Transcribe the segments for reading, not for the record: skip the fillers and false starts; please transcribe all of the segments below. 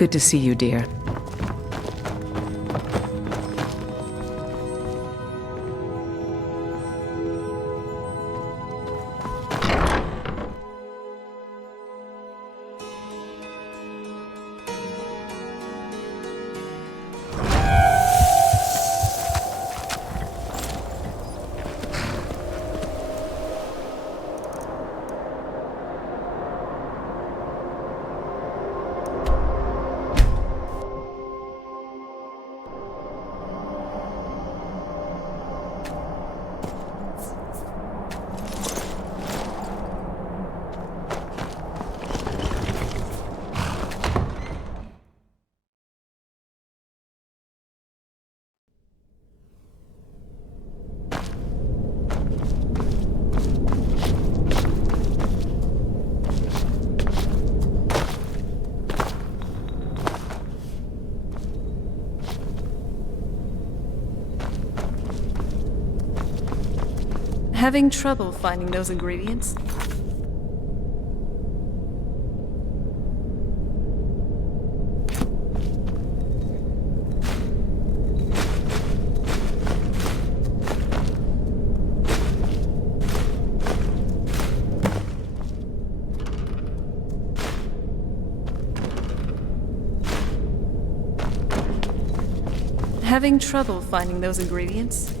Good to see you, dear. Having trouble finding those ingredients? Having trouble finding those ingredients?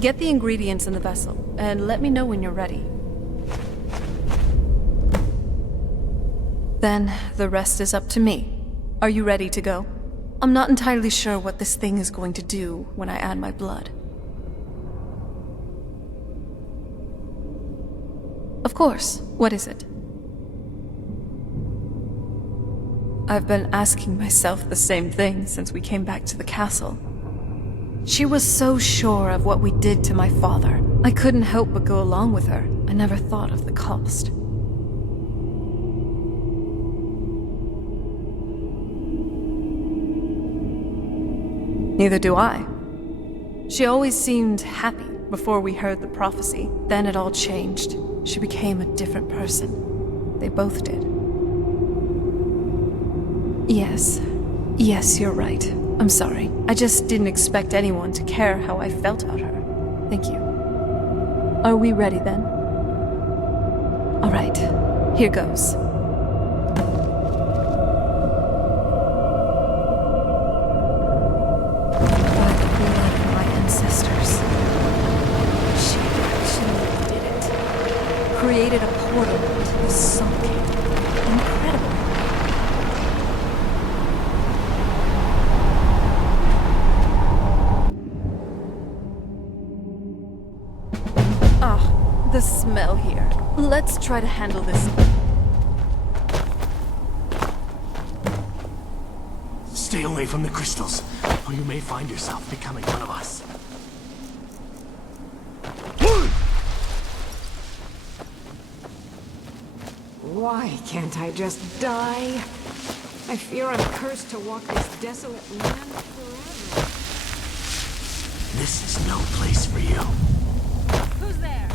Get the ingredients in the vessel, and let me know when you're ready. Then, the rest is up to me. Are you ready to go? I'm not entirely sure what this thing is going to do when I add my blood. Of course. What is it? I've been asking myself the same thing since we came back to the castle. She was so sure of what we did to my father. I couldn't help but go along with her. I never thought of the cost. Neither do I. She always seemed happy before we heard the prophecy. Then it all changed. She became a different person. They both did. Yes, you're right. I'm sorry. I just didn't expect anyone to care how I felt about her. Thank you. Are we ready then? All right, here goes. By the blood of my ancestors. She actually did it. Created a portal to the Sun King. Incredible. The smell here. Let's try to handle this. Stay away from the crystals, or you may find yourself becoming one of us. Why can't I just die? I fear I'm cursed to walk this desolate land forever. This is no place for you. Who's there?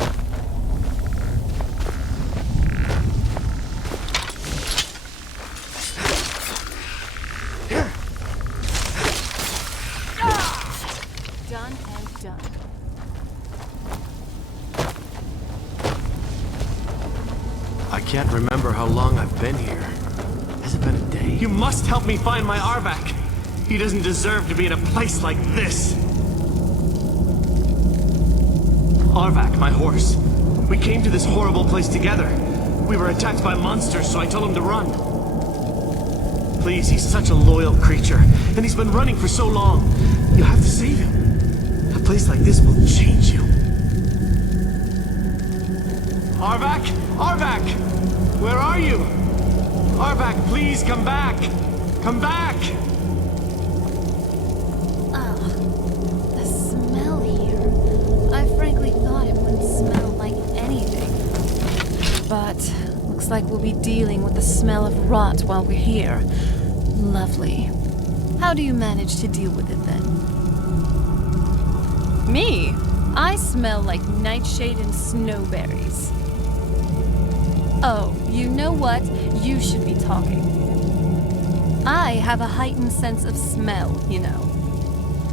can't remember how long I've been here. Has it been a day? You must help me find my Arvak. He doesn't deserve to be in a place like this. Arvak, my horse. We came to this horrible place together. We were attacked by monsters, so I told him to run. Please, he's such a loyal creature, and he's been running for so long. You have to save him. A place like this will change you. Arvak! Arvak! Where are you? Arvak, please come back! Come back! The smell here. I frankly thought it wouldn't smell like anything. But looks like we'll be dealing with the smell of rot while we're here. Lovely. How do you manage to deal with it then? Me? I smell like nightshade and snowberries. Oh, you know what? You should be talking. I have a heightened sense of smell, you know.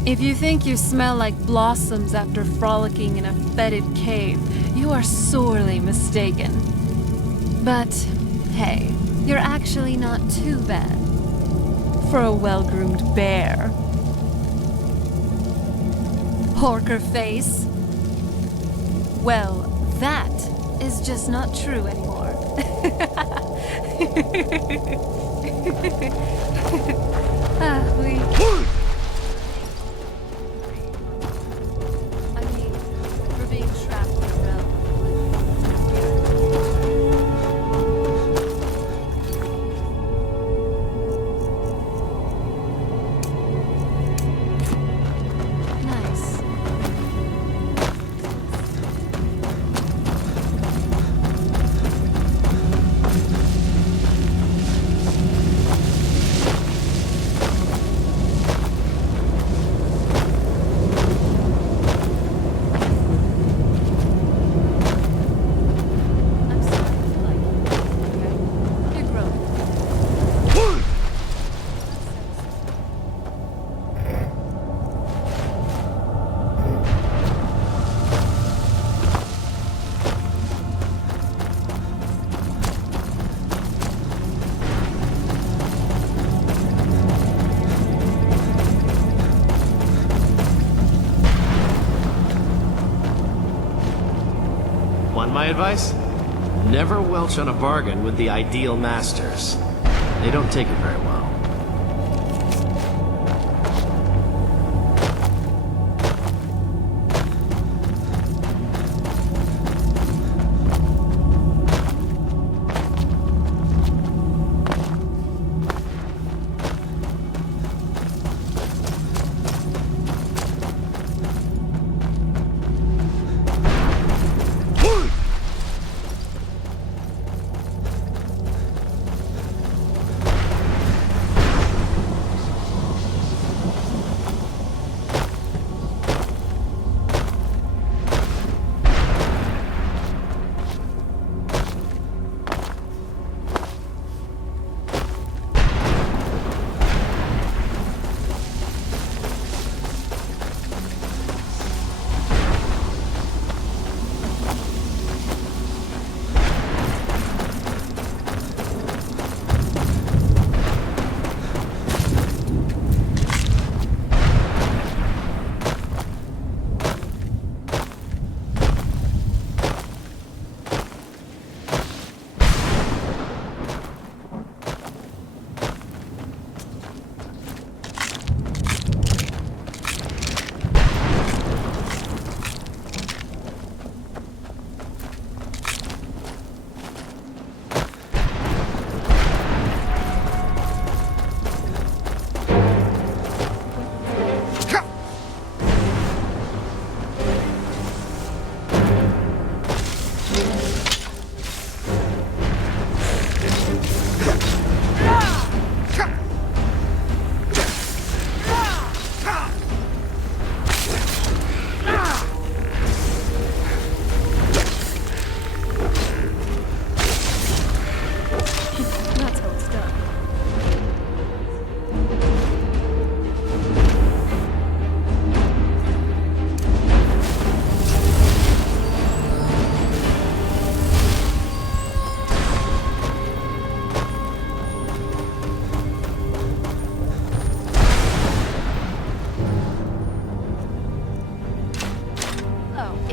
If you think you smell like blossoms after frolicking in a fetid cave, you are sorely mistaken. But, hey, you're actually not too bad. For a well-groomed bear. Porker face. Well, that is just not true anymore. We're being trapped in a realm. Nice. I'm sorry if you like it, okay? You're growing. Want my advice? Never welch on a bargain with the ideal masters. They don't take it very well.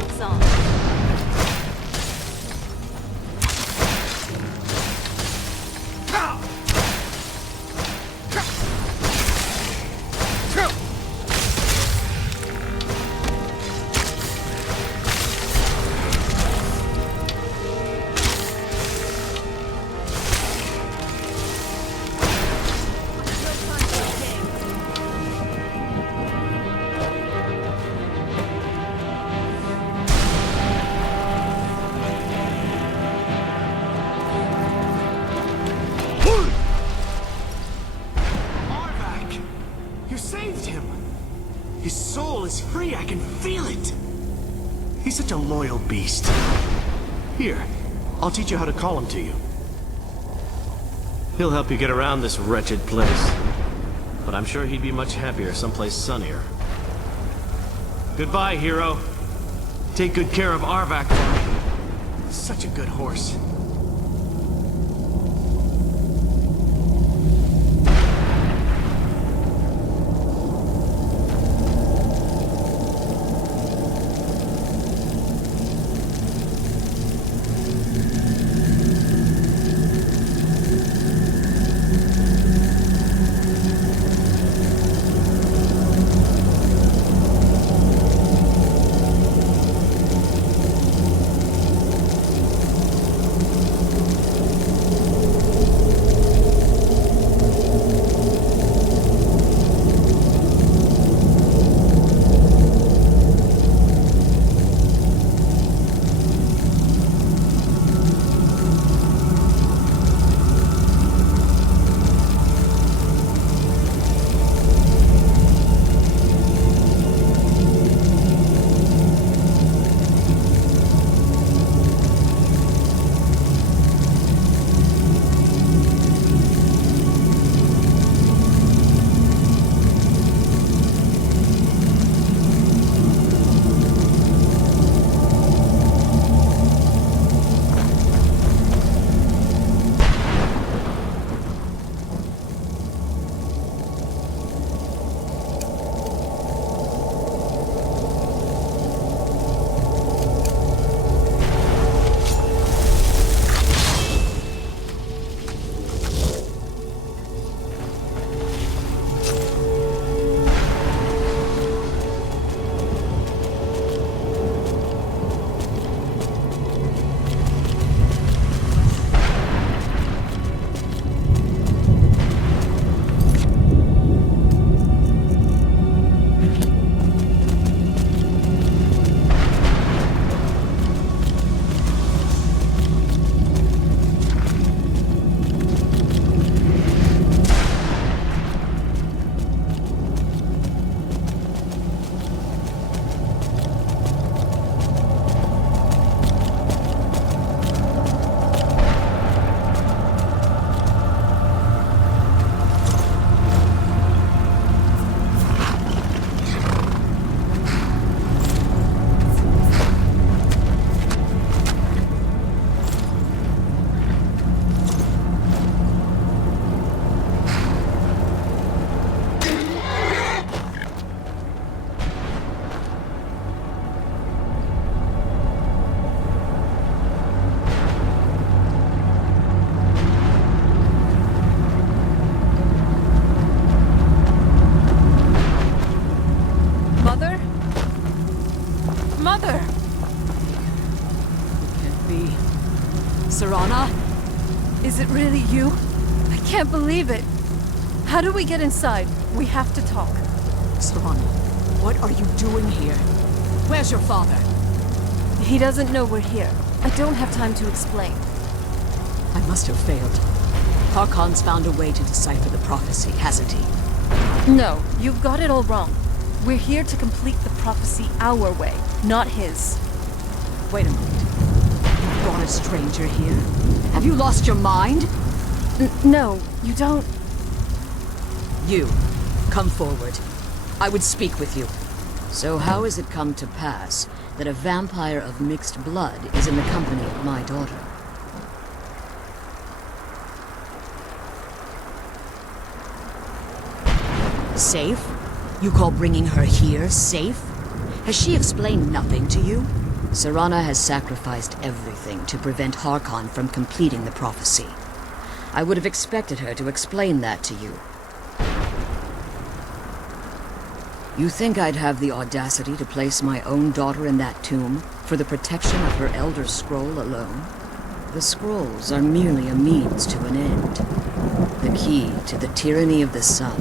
It's on. You saved him! His soul is free, I can feel it! He's such a loyal beast. Here, I'll teach you how to call him to you. He'll help you get around this wretched place. But I'm sure he'd be much happier someplace sunnier. Goodbye, hero. Take good care of Arvak for me. Such a good horse. Is it really you? I can't believe it. How do we get inside? We have to talk. Serana, what are you doing here? Where's your father? He doesn't know we're here. I don't have time to explain. I must have failed. Harkon's found a way to decipher the prophecy, hasn't he? No, you've got it all wrong. We're here to complete the prophecy our way, not his. Wait a minute. You brought a stranger here? Have you lost your mind? No, you don't... You, come forward. I would speak with you. So how has it come to pass that a vampire of mixed blood is in the company of my daughter? Safe? You call bringing her here safe? Has she explained nothing to you? Serana has sacrificed everything to prevent Harkon from completing the prophecy. I would have expected her to explain that to you. You think I'd have the audacity to place my own daughter in that tomb for the protection of her Elder Scroll alone? The scrolls are merely a means to an end. The key to the tyranny of the sun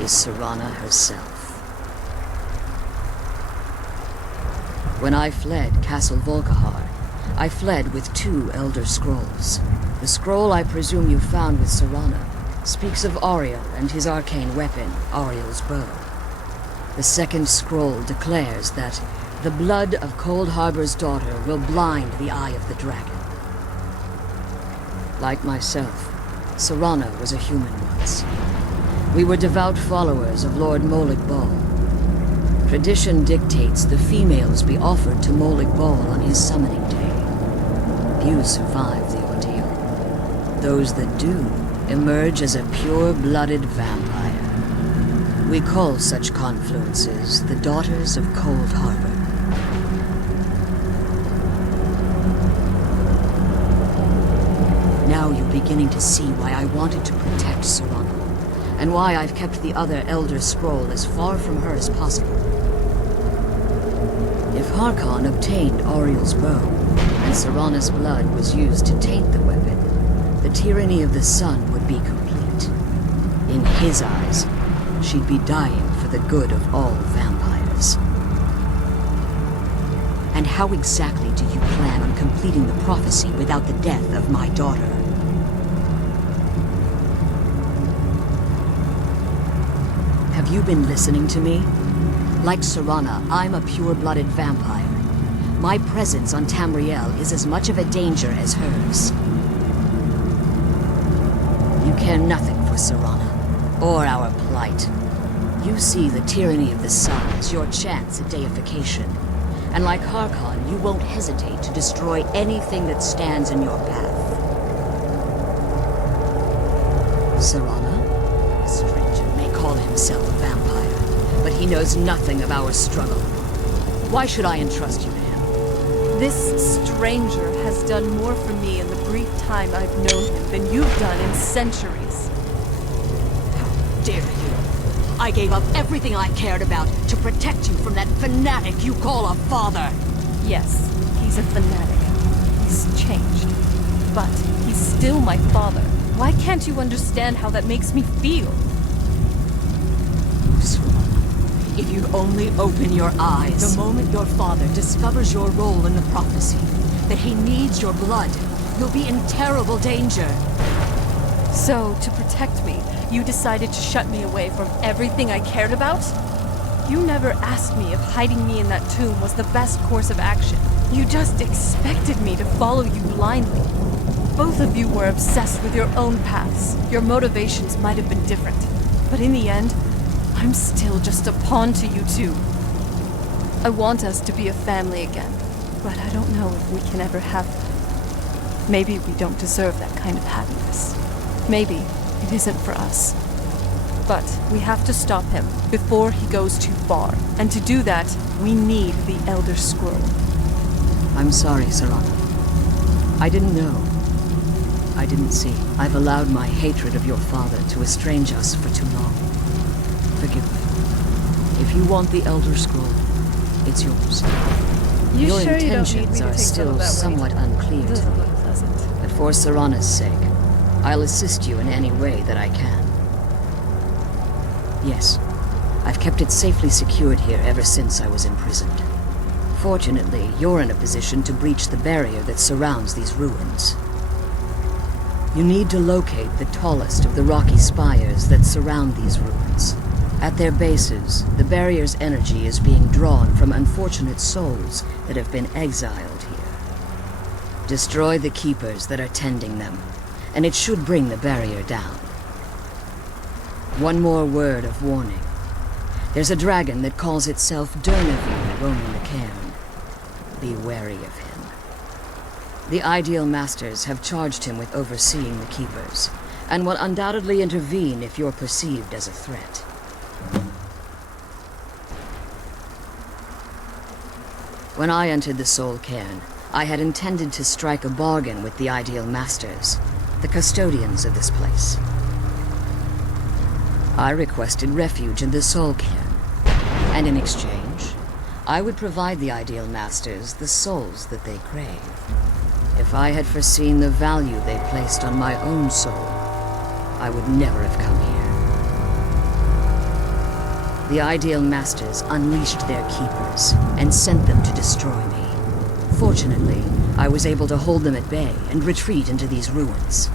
is Serana herself. When I fled Castle Volkihar, I fled with 2 Elder Scrolls. The scroll I presume you found with Serana speaks of Auriel and his arcane weapon, Auriel's bow. The second scroll declares that the blood of Cold Harbor's daughter will blind the eye of the dragon. Like myself, Serana was a human once. We were devout followers of Lord Molig Bal. Tradition dictates the females be offered to Molig Bal on his summoning day. Few survive the ordeal. Those that do emerge as a pure-blooded vampire. We call such confluences the Daughters of Cold Harbor. Now you're beginning to see why I wanted to protect Serana, and why I've kept the other Elder Scroll as far from her as possible. If Harkon obtained Auriel's bow, and Serana's blood was used to taint the weapon, the tyranny of the sun would be complete. In his eyes, she'd be dying for the good of all vampires. And how exactly do you plan on completing the prophecy without the death of my daughter? Have you been listening to me? Like Serana, I'm a pure-blooded vampire. My presence on Tamriel is as much of a danger as hers. You care nothing for Serana, or our plight. You see the tyranny of the sun as your chance at deification. And like Harkon, you won't hesitate to destroy anything that stands in your path. Serana? A stranger may call himself a vampire, but he knows nothing of our struggle. Why should I entrust you to him? This stranger has done more for me in the brief time I've known him than you've done in centuries. How dare you? I gave up everything I cared about to protect you from that fanatic you call a father. Yes, he's a fanatic. He's changed. But he's still my father. Why can't you understand how that makes me feel? If you'd only open your eyes. The moment your father discovers your role in the prophecy, that he needs your blood, you'll be in terrible danger. So, to protect me, you decided to shut me away from everything I cared about? You never asked me if hiding me in that tomb was the best course of action. You just expected me to follow you blindly. Both of you were obsessed with your own paths. Your motivations might have been different. But in the end, I'm still just a pawn to you two. I want us to be a family again, but I don't know if we can ever have that. Maybe we don't deserve that kind of happiness. Maybe it isn't for us. But we have to stop him before he goes too far. And to do that, we need the Elder Scroll. I'm sorry, Serana. I didn't know. I didn't see. I've allowed my hatred of your father to estrange us for too long. Forgive me. If you want the Elder Scroll, it's yours. Your intentions are still somewhat unclear to me. But for Serana's sake, I'll assist you in any way that I can. Yes, I've kept it safely secured here ever since I was imprisoned. Fortunately, you're in a position to breach the barrier that surrounds these ruins. You need to locate the tallest of the rocky spires that surround these ruins. At their bases, the barrier's energy is being drawn from unfortunate souls that have been exiled here. Destroy the keepers that are tending them, and it should bring the barrier down. One more word of warning. There's a dragon that calls itself Dawnguard roaming the cairn. Be wary of him. The Ideal Masters have charged him with overseeing the keepers, and will undoubtedly intervene if you're perceived as a threat. When I entered the Soul Cairn, I had intended to strike a bargain with the Ideal Masters, the custodians of this place. I requested refuge in the Soul Cairn, and in exchange, I would provide the Ideal Masters the souls that they crave. If I had foreseen the value they placed on my own soul, I would never have come here. The Ideal Masters unleashed their keepers and sent them to destroy me. Fortunately, I was able to hold them at bay and retreat into these ruins.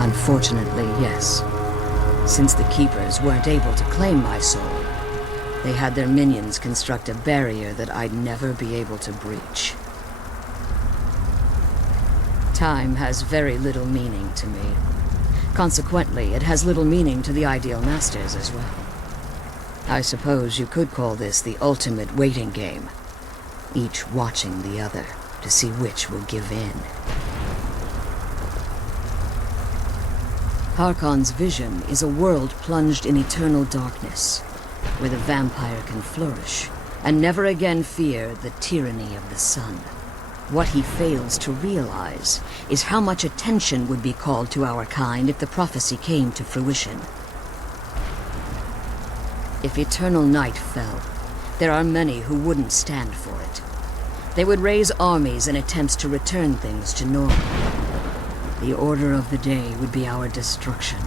Unfortunately, yes. Since the Keepers weren't able to claim my soul, they had their minions construct a barrier that I'd never be able to breach. Time has very little meaning to me. Consequently, it has little meaning to the Ideal Masters as well. I suppose you could call this the ultimate waiting game, each watching the other to see which will give in. Harkon's vision is a world plunged in eternal darkness, where the vampire can flourish and never again fear the tyranny of the sun. What he fails to realize is how much attention would be called to our kind if the prophecy came to fruition. If eternal night fell, there are many who wouldn't stand for it. They would raise armies in attempts to return things to normal. The order of the day would be our destruction,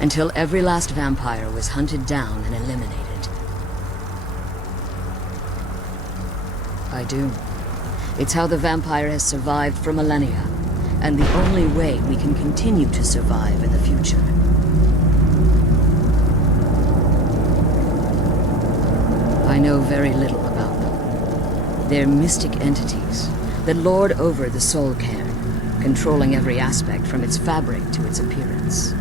until every last vampire was hunted down and eliminated. I do. It's how the vampire has survived for millennia, and the only way we can continue to survive in the future. I know very little about them. They're mystic entities that lord over the Soul Cairn, controlling every aspect from its fabric to its appearance.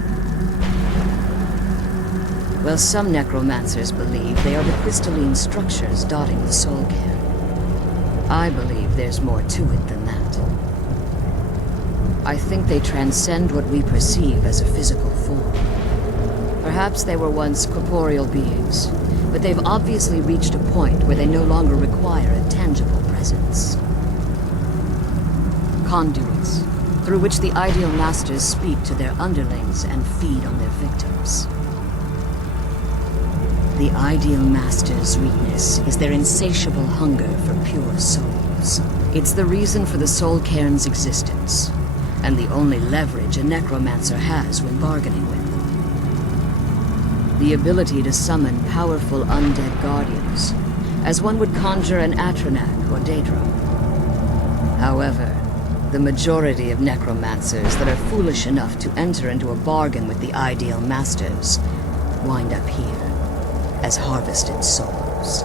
Well, some necromancers believe they are the crystalline structures dotting the Soul Cairn. I believe there's more to it than that. I think they transcend what we perceive as a physical form. Perhaps they were once corporeal beings, but they've obviously reached a point where they no longer require a tangible presence. Conduits, through which the Ideal Masters speak to their underlings and feed on their victims. The Ideal Masters' weakness is their insatiable hunger for pure souls. It's the reason for the Soul Cairn's existence, and the only leverage a necromancer has when bargaining with them. The ability to summon powerful undead guardians, as one would conjure an Atronak or Daedra. However, the majority of necromancers that are foolish enough to enter into a bargain with the Ideal Masters wind up here as harvested souls.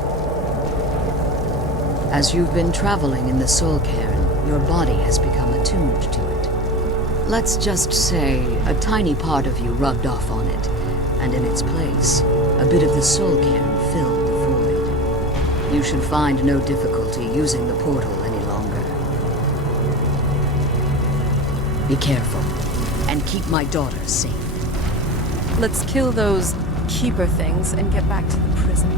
As you've been traveling in the Soul Cairn, your body has become attuned to it. Let's just say a tiny part of you rubbed off on it, and in its place, a bit of the Soul Cairn filled the void. You should find no difficulty using the portal any longer. Be careful, and keep my daughter safe. Let's kill those keeper things and get back to the prison.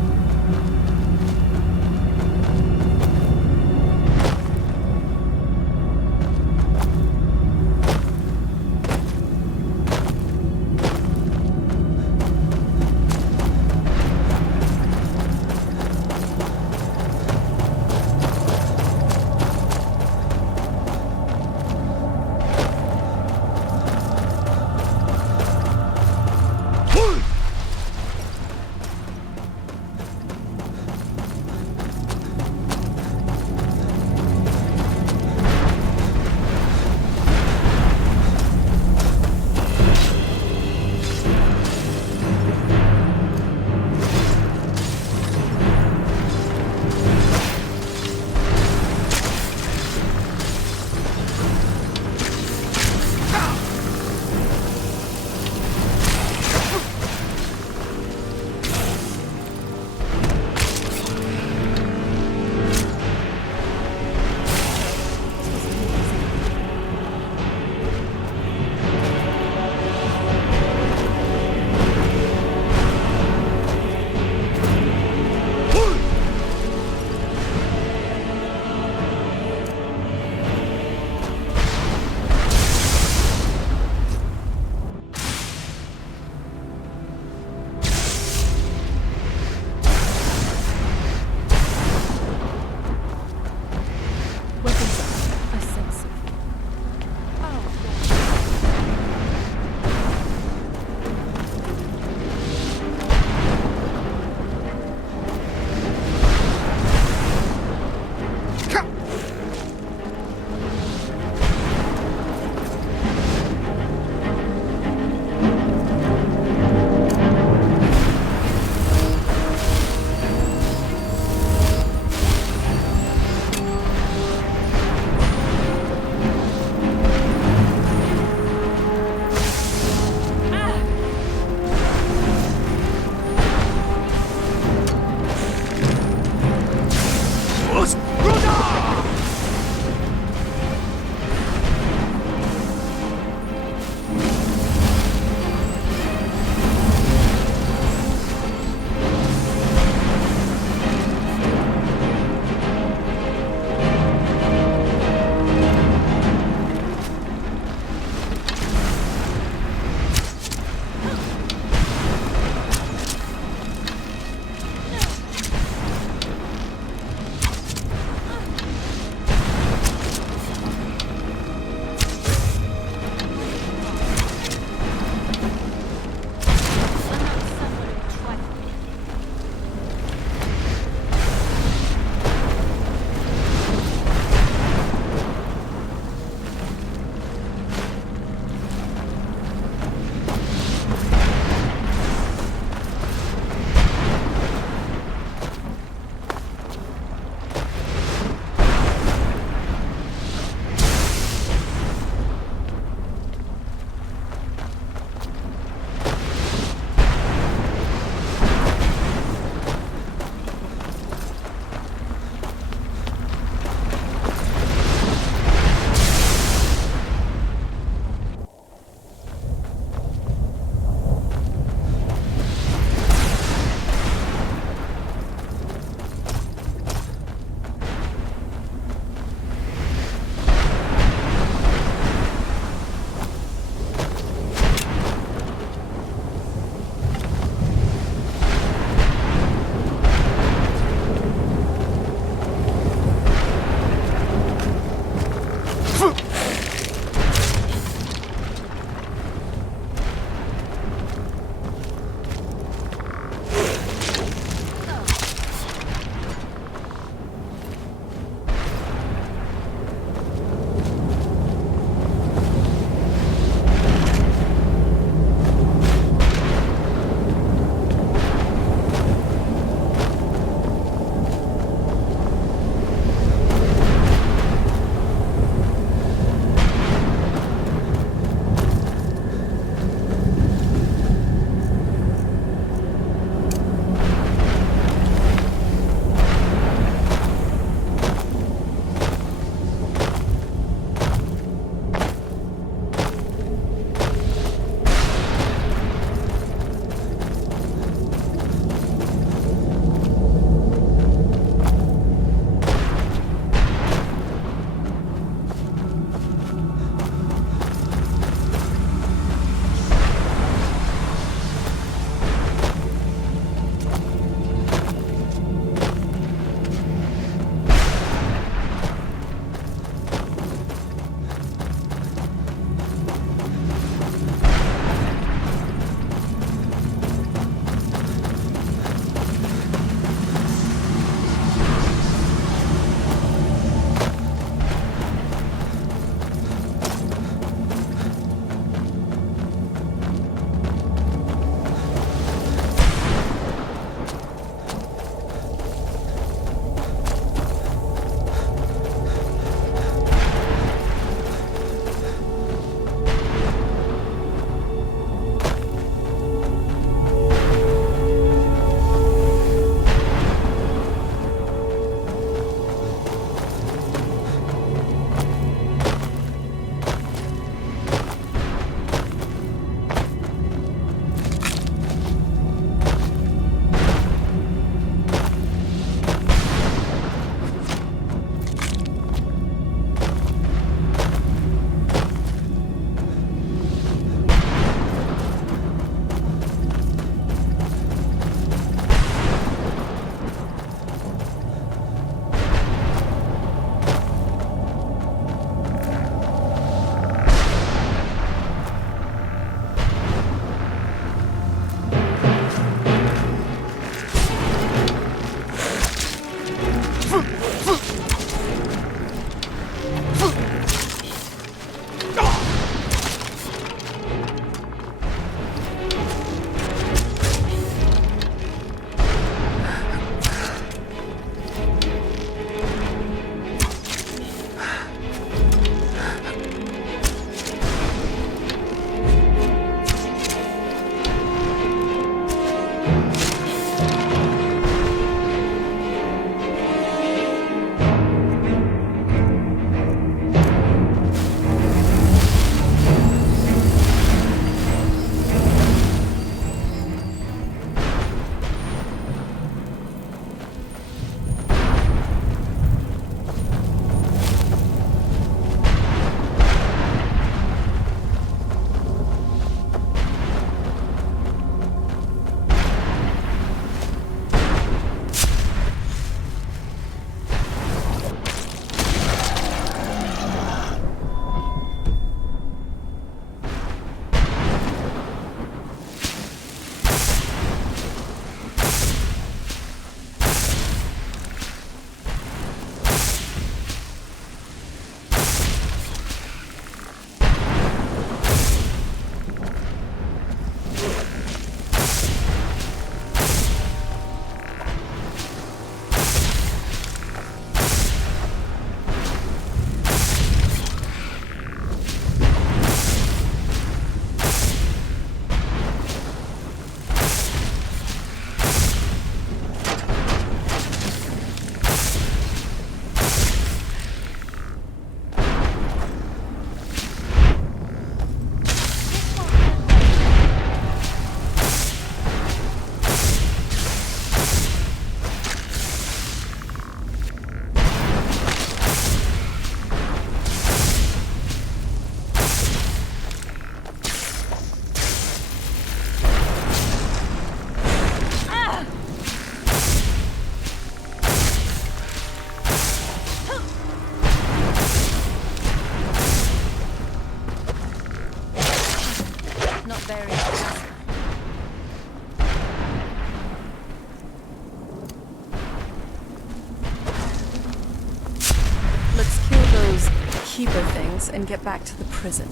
Keeper things and get back to the prison.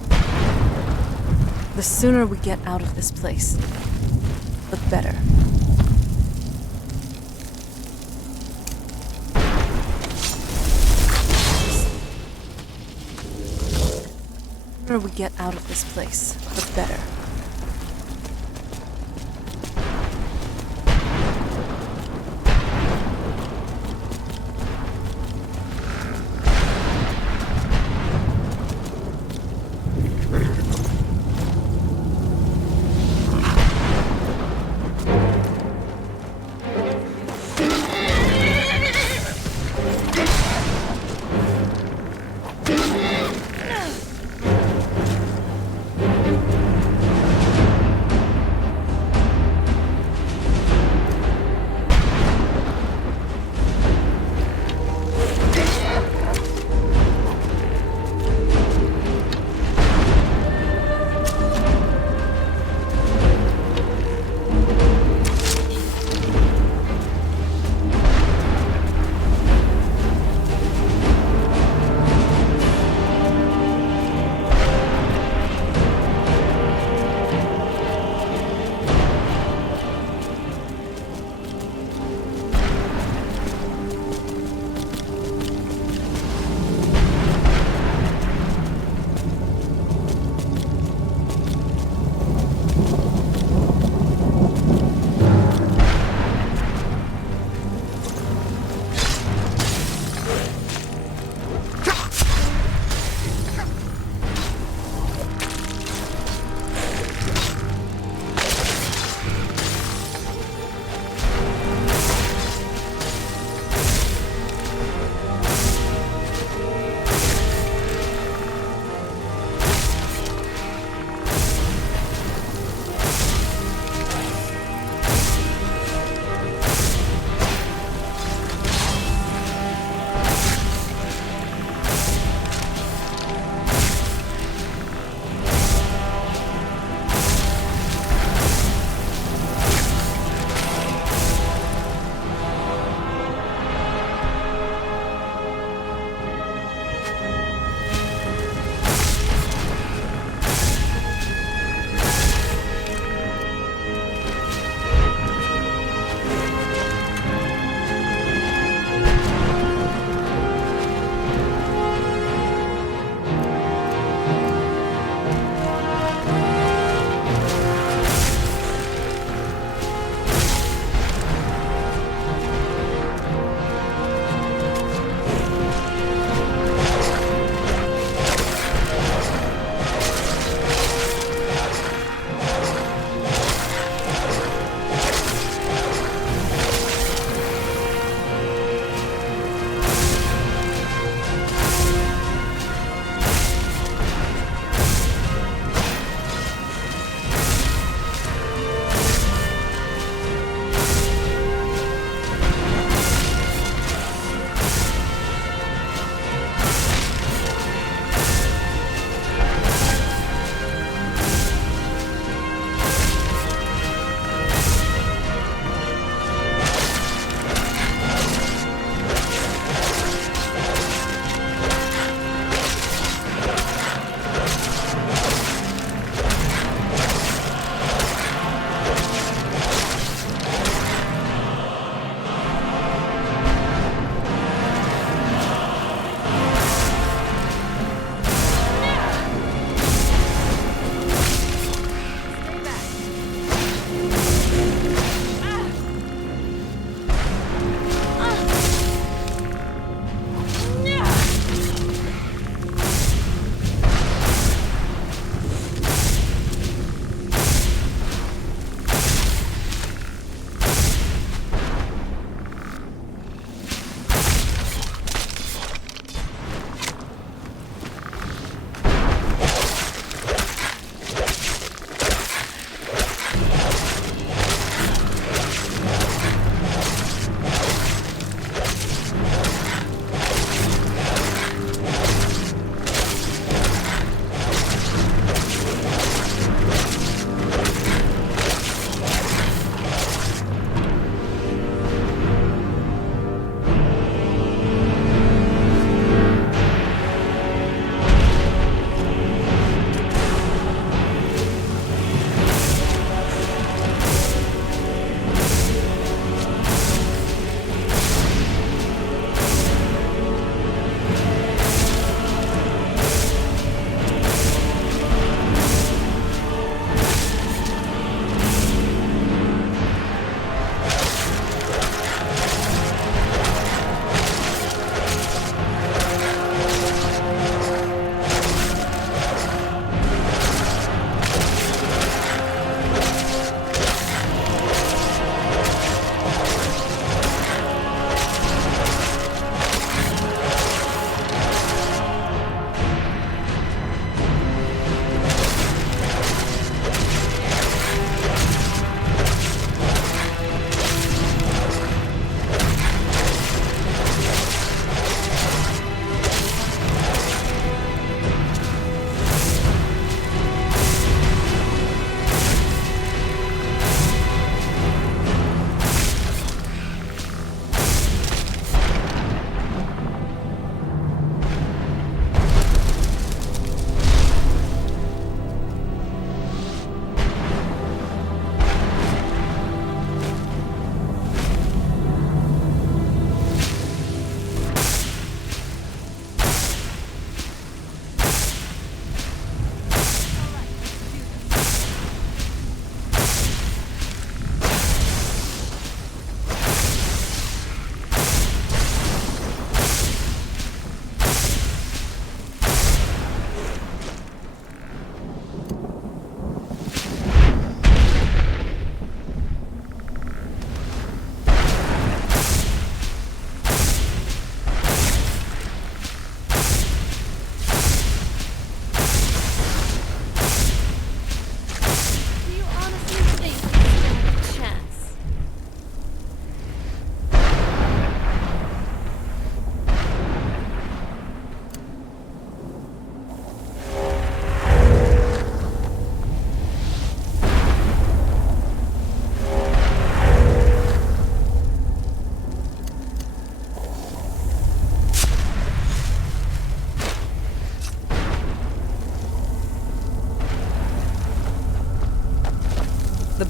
The sooner we get out of this place, the better. The sooner we get out of this place, the better.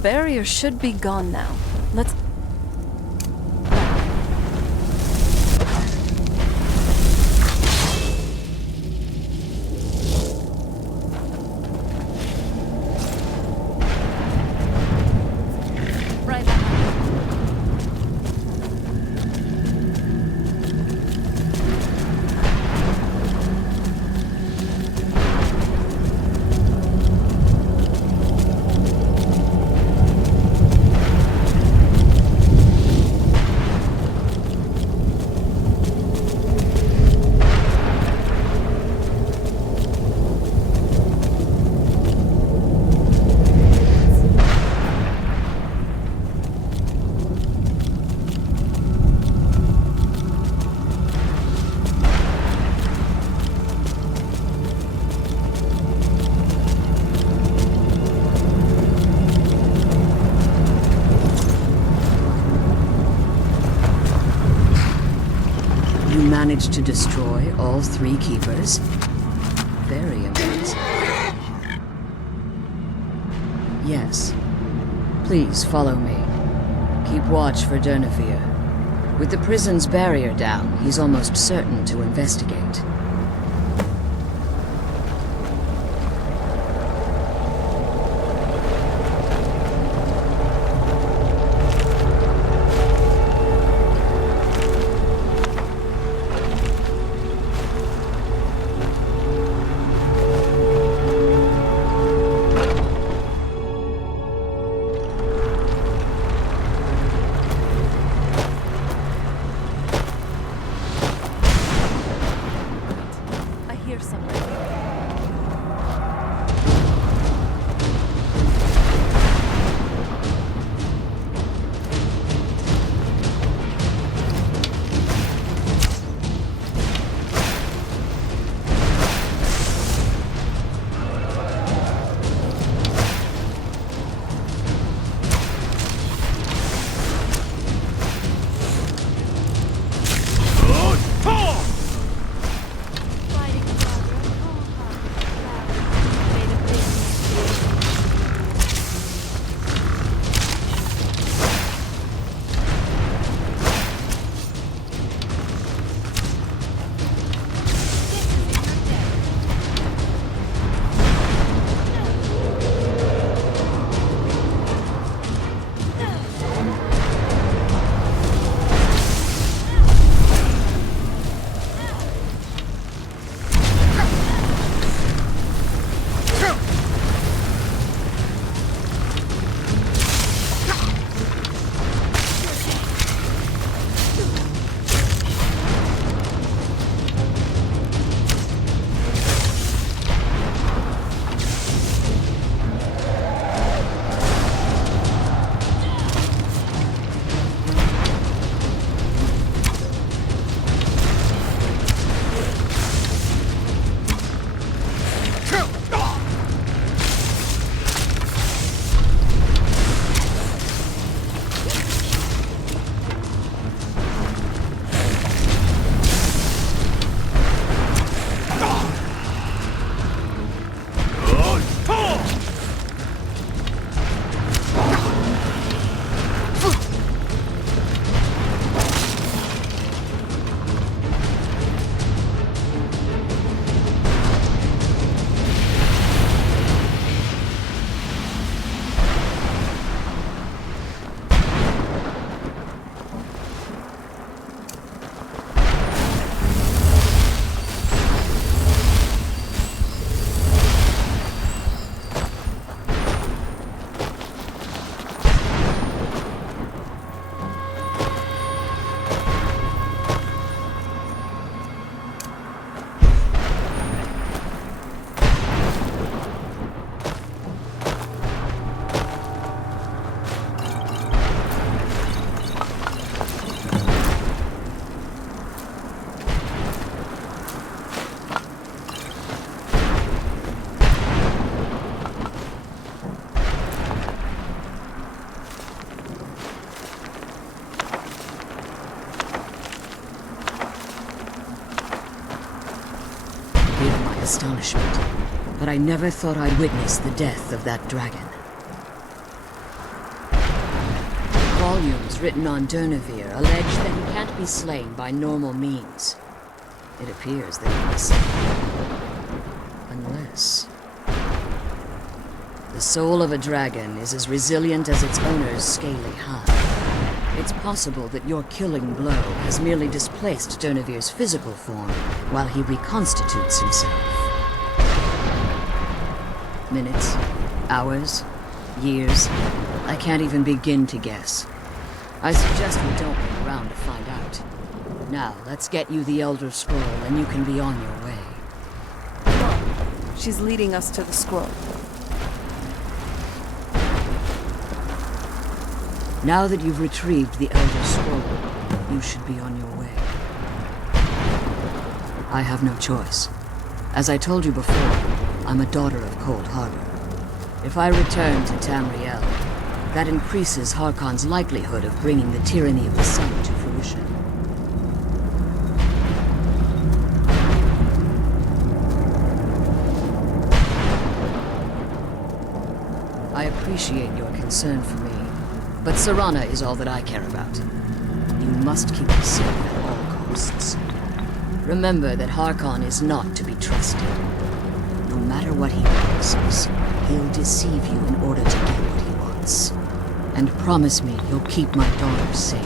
barrier should be gone now. Let's... Right behind you. You managed to destroy all 3 keepers? Very amazing. Yes. Please follow me. Keep watch for Durnevere. With the prison's barrier down, he's almost certain to investigate. I hear something. Astonishment, but I never thought I'd witness the death of that dragon. volumes written on Durnevere allege that he can't be slain by normal means. It appears that he is. Unless... The soul of a dragon is as resilient as its owner's scaly hide. It's possible that your killing blow has merely displaced Durnevere's physical form while he reconstitutes himself. Minutes, hours, years, I can't even begin to guess. I suggest we don't wait around to find out. Now, let's get you the Elder Scroll and you can be on your way. Come on. She's leading us to the scroll. Now that you've retrieved the Elder Scroll, you should be on your way. I have no choice. As I told you before, I'm a daughter of Cold Harbor. If I return to Tamriel, that increases Harkon's likelihood of bringing the tyranny of the sun to fruition. I appreciate your concern for me, but Serana is all that I care about. You must keep me safe at all costs. Remember that Harkon is not to be trusted. No matter what he promises, he'll deceive you in order to get what he wants. And promise me you'll keep my daughter safe.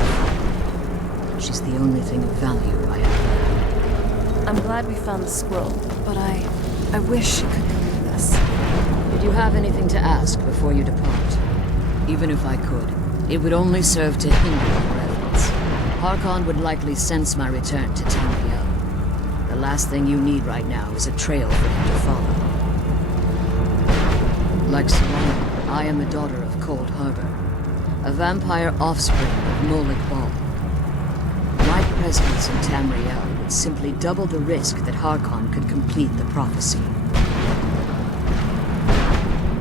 She's the only thing of value I have. I'm glad we found the scroll, but I wish she could come with us. Did you have anything to ask before you depart? Even if I could, it would only serve to hinder your efforts. Harkon would likely sense my return to Tamriel. The last thing you need right now is a trail for him to follow. Like Serana, I am a daughter of Cold Harbor, a vampire offspring of Molik Bal. My presence in Tamriel would simply double the risk that Harkon could complete the prophecy.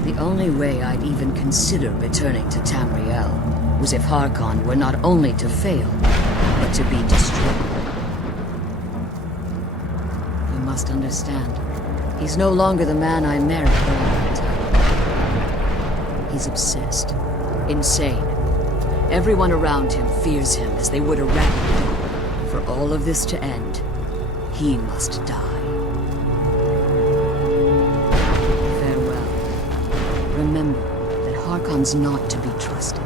The only way I'd even consider returning to Tamriel was if Harkon were not only to fail, but to be destroyed. You must understand, he's no longer the man I married during that time. He's obsessed, insane. Everyone around him fears him as they would a rabid dog. For all of this to end, he must die. Remember that Harkon's not to be trusted.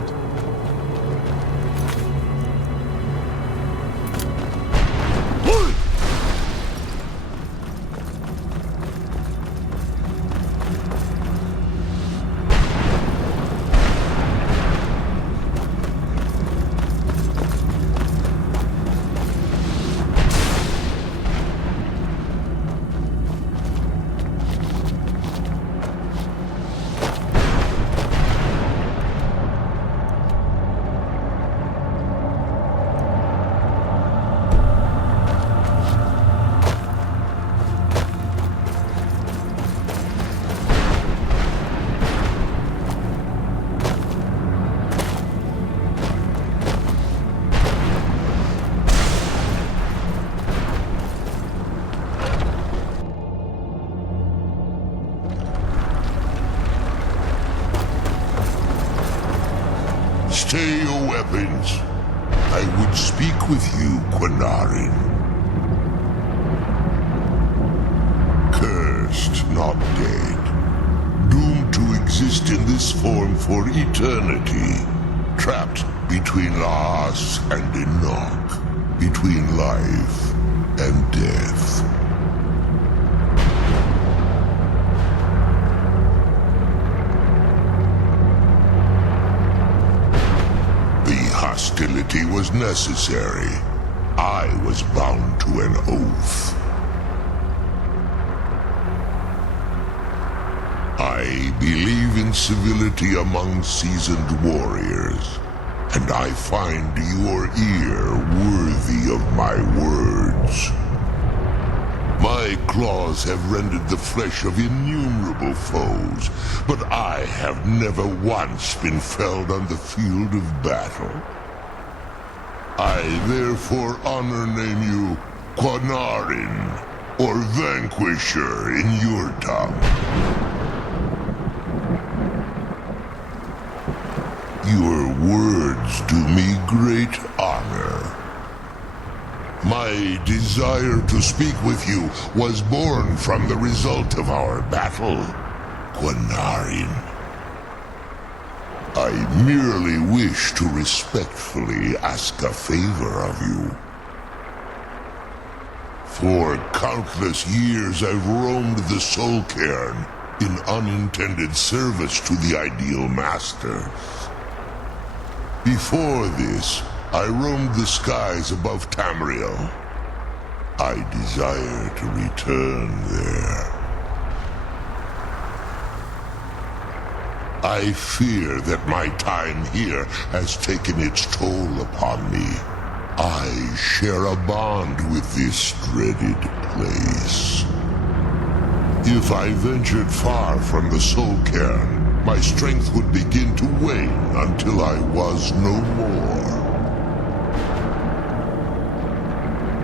Stay your weapons. I would speak with you, Quinarin. Cursed, not dead. Doomed to exist in this form for eternity. Trapped between Laas and Enoch. Between life and death. Hostility was necessary. I was bound to an oath. I believe in civility among seasoned warriors, and I find your ear worthy of my words. My claws have rended the flesh of innumerable foes, but I have never once been felled on the field of battle. I therefore honor name you Quinarin, or Vanquisher in your tongue. Your words do me great honor. My desire to speak with you was born from the result of our battle, Quinarin. I merely wish to respectfully ask a favor of you. For countless years I've roamed the Soul Cairn in unintended service to the Ideal Masters. Before this, I roamed the skies above Tamriel. I desire to return there. I fear that my time here has taken its toll upon me. I share a bond with this dreaded place. If I ventured far from the Soul Cairn, my strength would begin to wane until I was no more.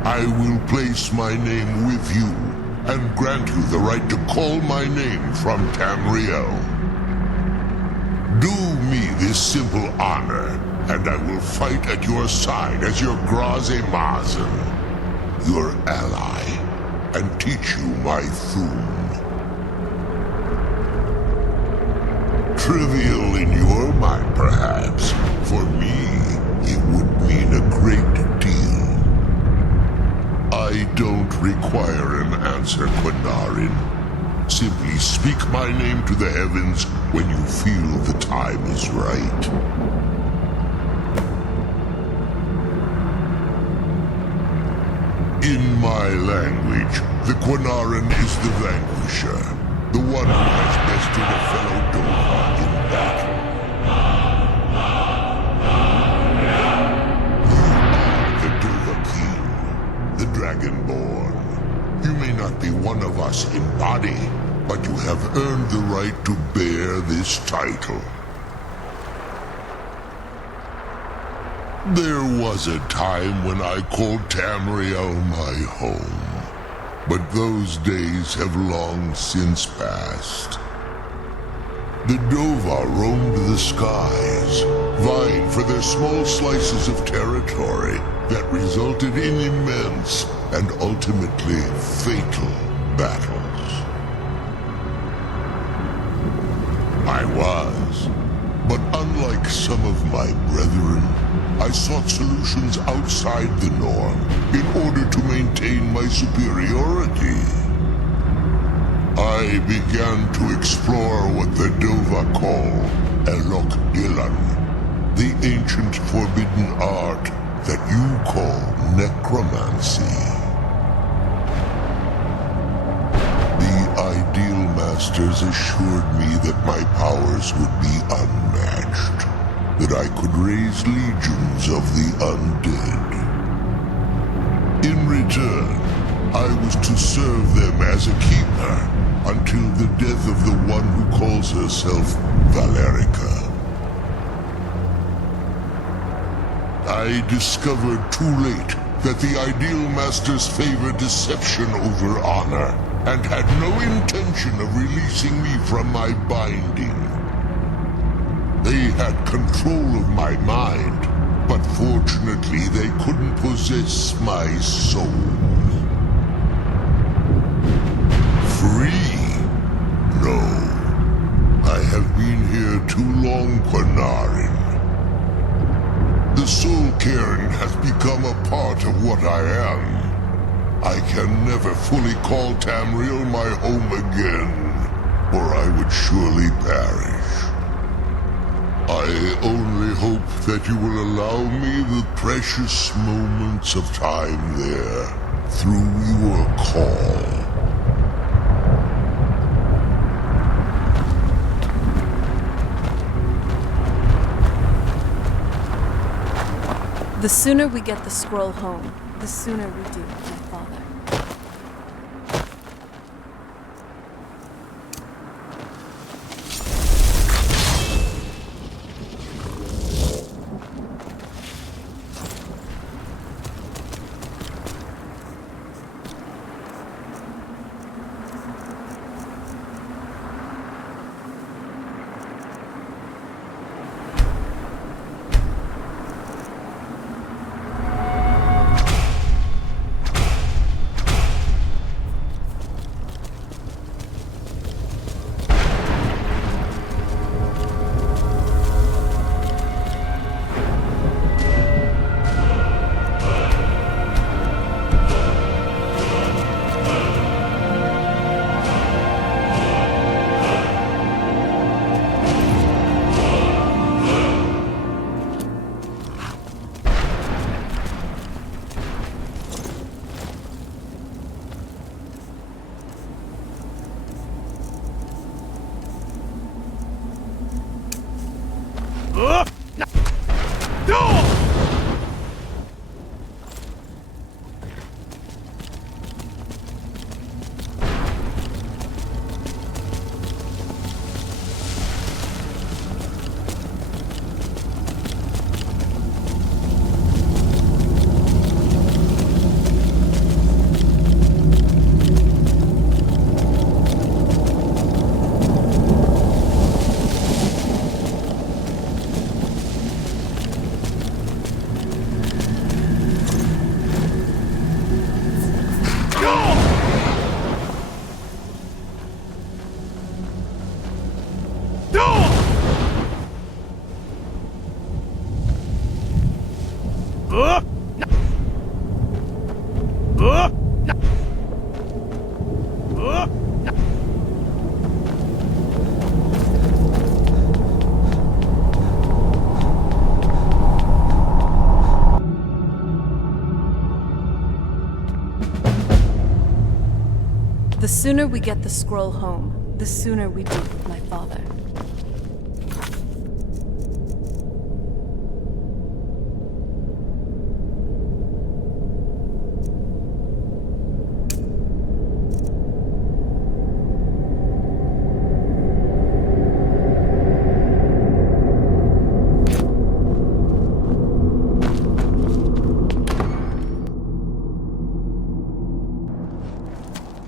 I will place my name with you and grant you the right to call my name from Tamriel. Do me this simple honor, and I will fight at your side as your Graze-Mazen, your ally, and teach you my Thum. Trivial in your mind, perhaps. For me, it would mean a great deal. I don't require an answer, Quinarin. Simply speak my name to the heavens when you feel the time is right. In my language, the Quinarin is the vanquisher, the one who has bested a fellow Dawnguard in battle. You are the Dova King, the Dragonborn. You may not be one of us in body, but you have earned the right to bear this title. There was a time when I called Tamriel my home, but those days have long since passed. The Dova roamed the skies, vying for their small slices of territory that resulted in immense and ultimately fatal battles. I was, but unlike some of my brethren, I sought solutions outside the norm in order to maintain my superiority. I began to explore what the Dova call Elok Dylan, the ancient forbidden art that you call necromancy. The Ideal Masters assured me that my powers would be unmatched, that I could raise legions of the undead. In return, I was to serve them as a keeper until the death of the one who calls herself Valerica. I discovered too late that the Ideal Masters favor deception over honor, and had no intention of releasing me from my binding. They had control of my mind, but fortunately they couldn't possess my soul. Free? No. I have been here too long, Quinarin. The Soul Cairn has become a part of what I am. I can never fully call Tamriel my home again, or I would surely perish. I only hope that you will allow me the precious moments of time there through your call. The sooner we get the scroll home, the sooner we do, my father. The sooner we get the scroll home, the sooner we deal with my father.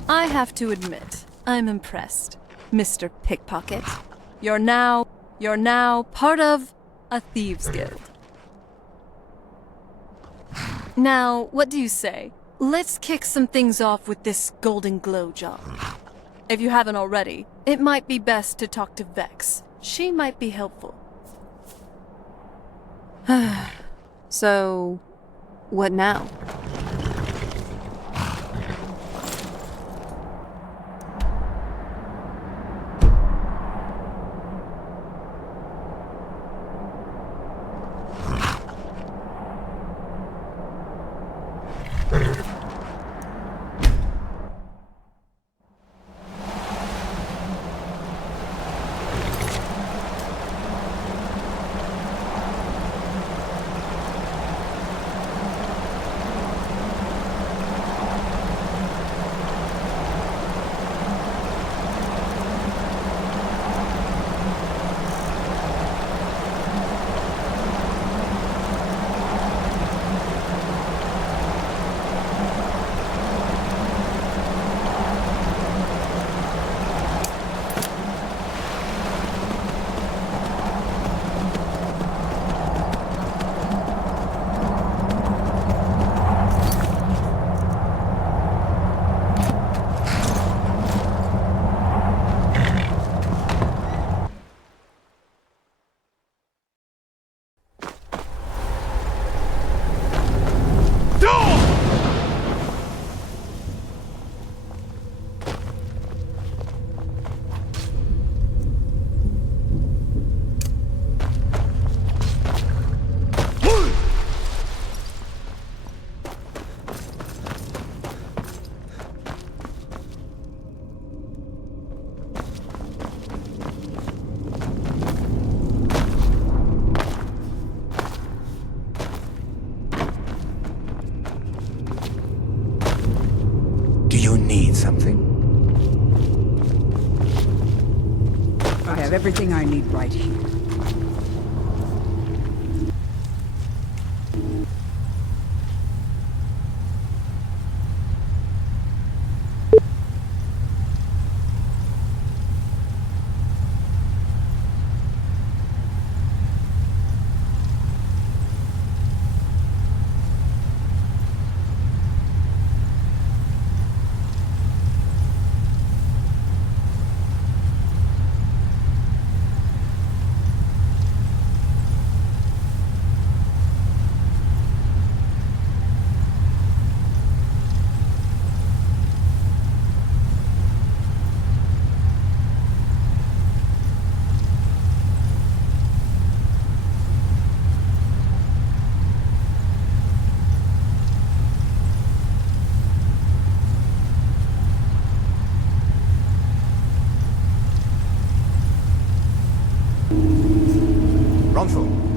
I have to admit, I'm impressed, Mr. Pickpocket. You're now part of a thieves' guild. Now, what do you say? Let's kick some things off with this golden glow job. If you haven't already, it might be best to talk to Vex. She might be helpful. So, what now? You need something? I have everything I need right here.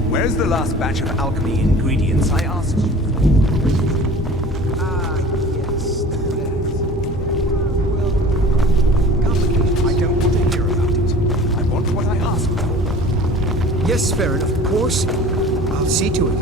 Where's the last batch of alchemy ingredients I asked you for? Yes, that. Well, complicated. I don't want to hear about it. I want what I asked for. Yes, Farron, of course. I'll see to it.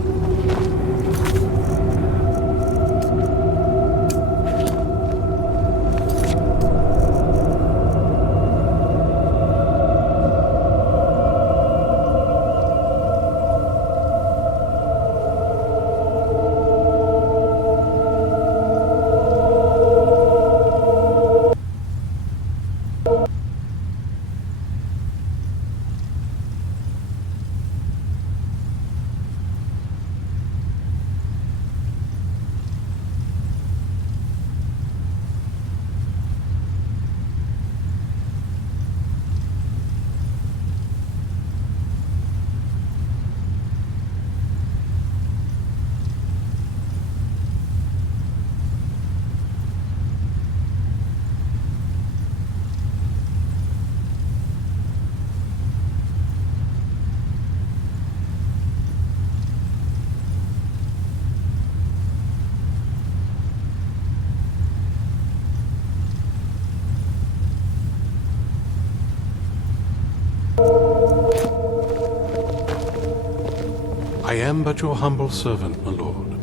am but your humble servant, my lord.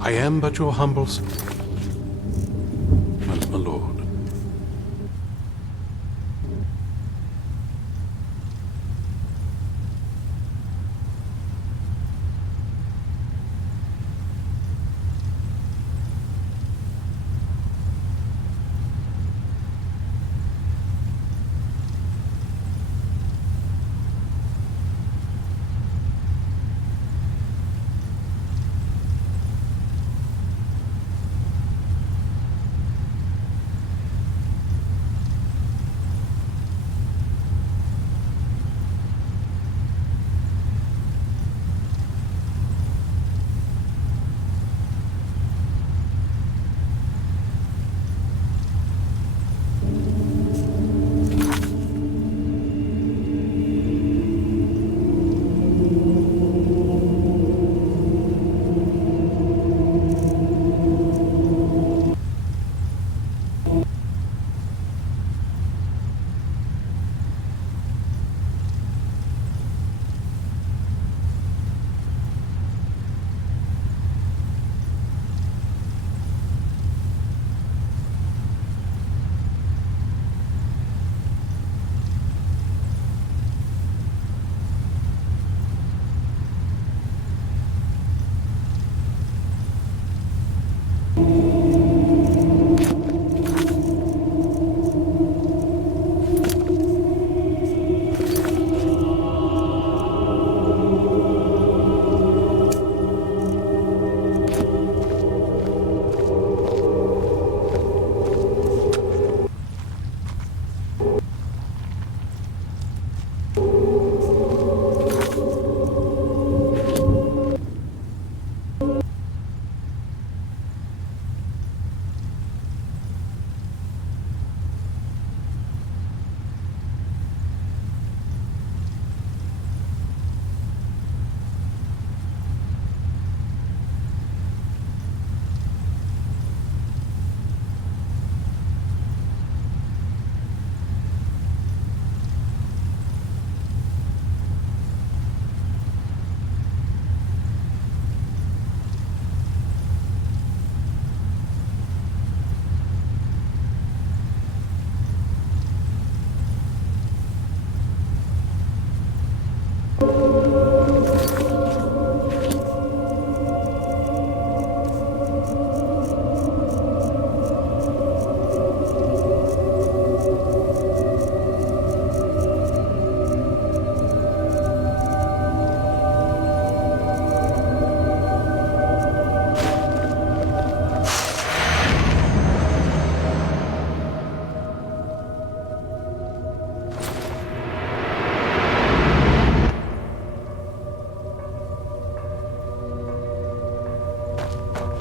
I am but your humble servant, my lord.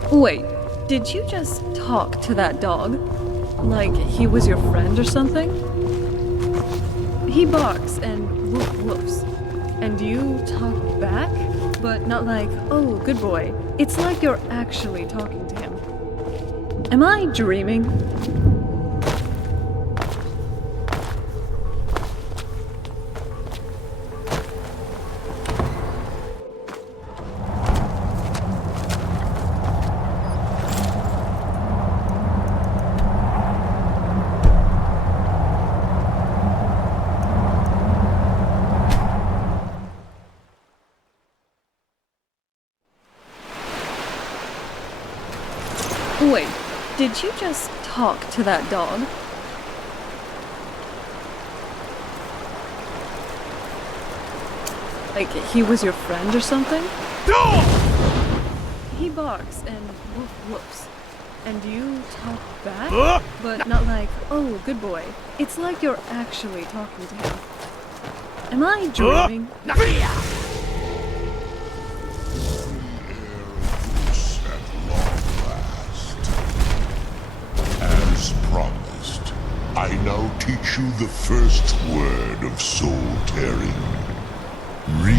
Wait, did you just talk to that dog? Like he was your friend or something? He barks and woof woofs. And you talk back? But not like, oh, good boy. It's like you're actually talking to him. Am I dreaming? Wait, did you just talk to that dog? Like he was your friend or something? He barks and woof woofs. And you talk back? But not like, oh, good boy. It's like you're actually talking to him. Am I dreaming? As promised, I now teach you the first word of soul tearing. Re,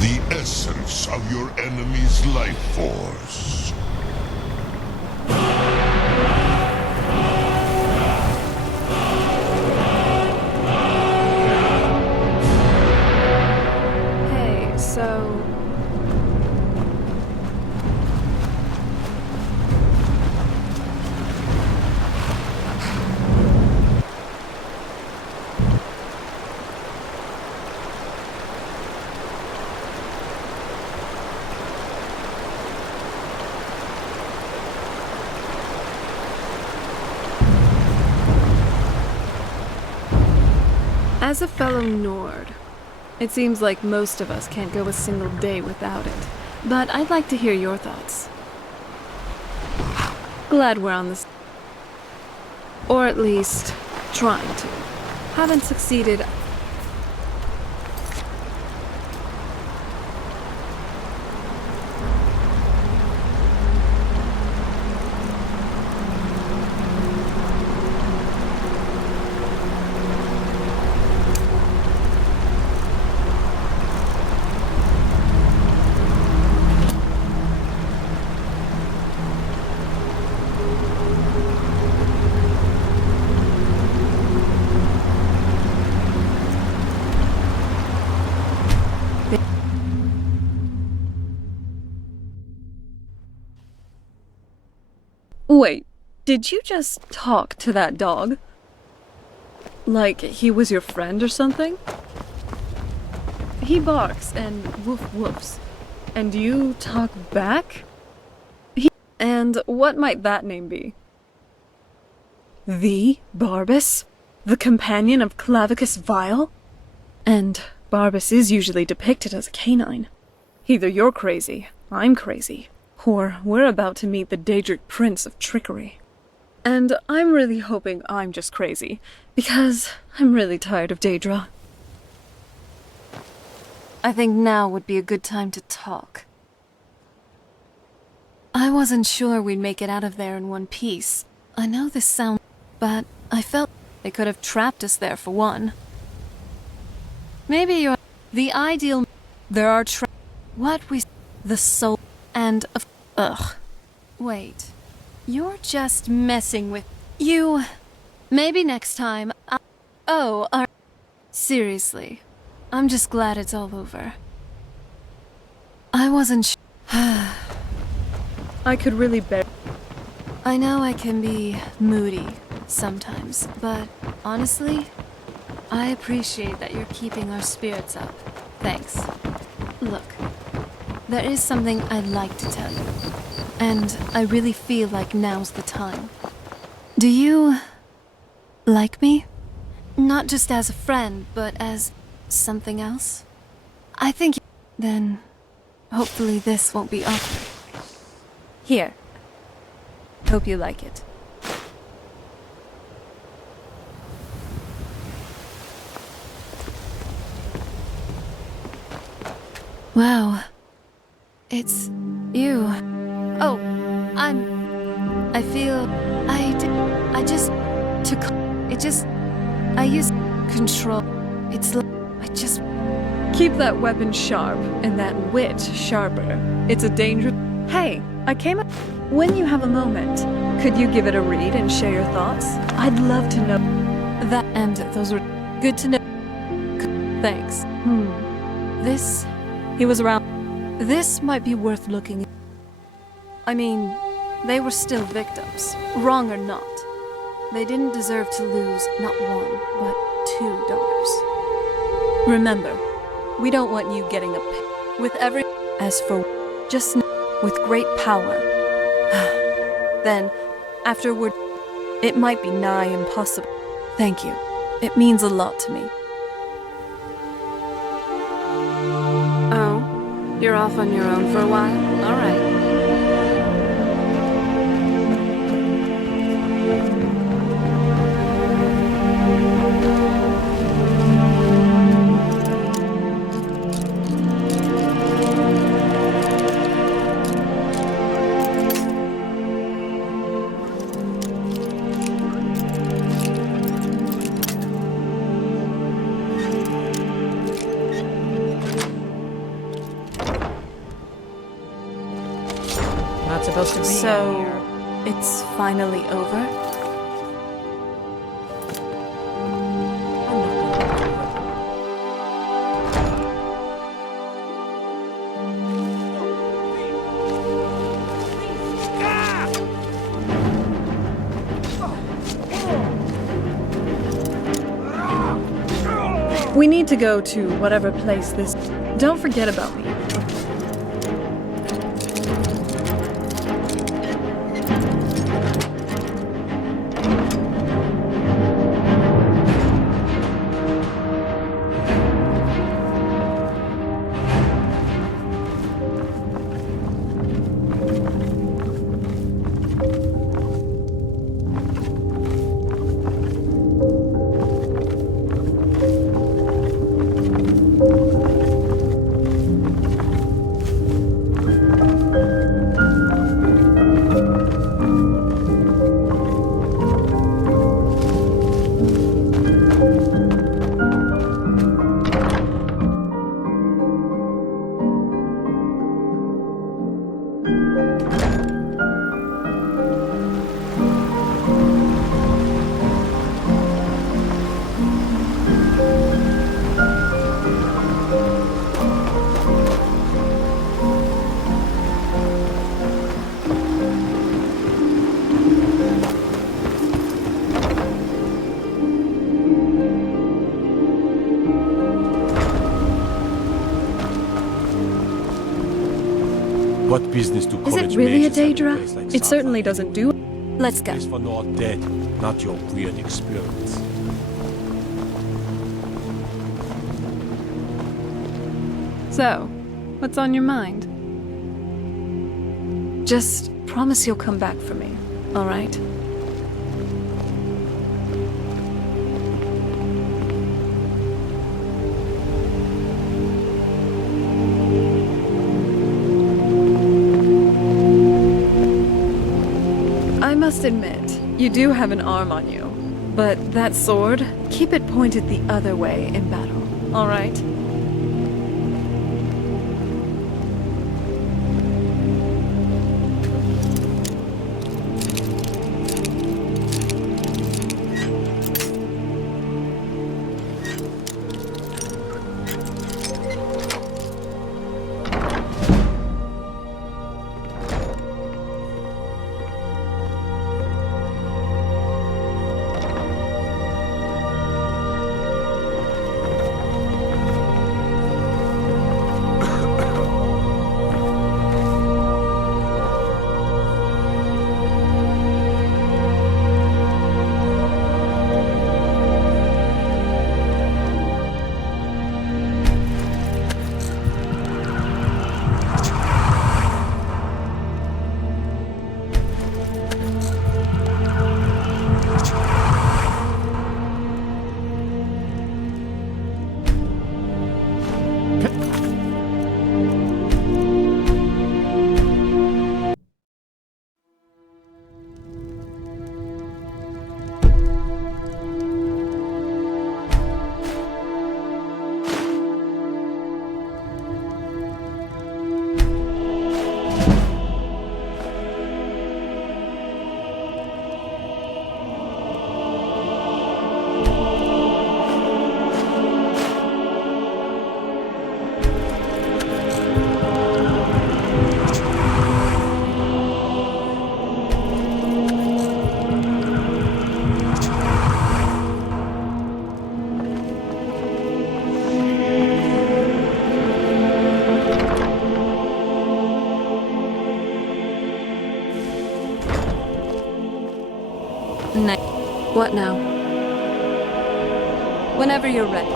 the essence of your enemy's life force. Hey, so As a fellow Nord, it seems like most of us can't go a single day without it. But I'd like to hear your thoughts. Glad we're on this. Or at least, trying to. Haven't succeeded. Wait, did you just talk to that dog? Like he was your friend or something? He barks and woof woofs. And you talk back? And what might that name be? The Barbas? The companion of Clavicus Vile? And Barbas is usually depicted as a canine. Either you're crazy, I'm crazy. Or we're about to meet the Daedric Prince of Trickery. And I'm really hoping I'm just crazy, because I'm really tired of Daedra. I think now would be a good time to talk. I wasn't sure we'd make it out of there in one piece. I know this sounds, but I felt they could have trapped us there for one. Maybe you're the ideal. There are what we, the soul, and ugh. Wait, you're just messing with you. Maybe next time. Seriously, I'm just glad it's all over. I wasn't I could really bear. I know I can be moody sometimes, but honestly, I appreciate that you're keeping our spirits up. Thanks. Look, there is something I'd like to tell you, and I really feel like now's the time. Do you like me? Not just as a friend, but as something else? I think then hopefully this won't be awkward. Here. Hope you like it. Wow. It's you. Oh, I feel I just took I used control. It's like I just keep that weapon sharp and that wit sharper. It's a dangerous. Hey, I came up. When you have a moment, could you give it a read and share your thoughts? I'd love to know that. And those were good to know. Thanks. He was around. This might be worth looking. I mean, they were still victims, wrong or not. They didn't deserve to lose not one, but 2 daughters. Remember, we don't want you getting a pick with every. As for just with great power, then afterward, it might be nigh impossible. Thank you. It means a lot to me. Oh, you're off on your own for a while? All right. Supposed to be So, here. it's finally over? I'm not gonna do it. We need to go to whatever place this. Don't forget about me. business to Is college it really a mages at Daedra? place like It certainly Southland. doesn't do. Let's go. It's for no dead, not your weird experiments. So, what's on your mind? Just promise you'll come back for me, all right? I must admit, you do have an arm on you. But that sword, keep it pointed the other way in battle, all right? What now? Whenever you're ready.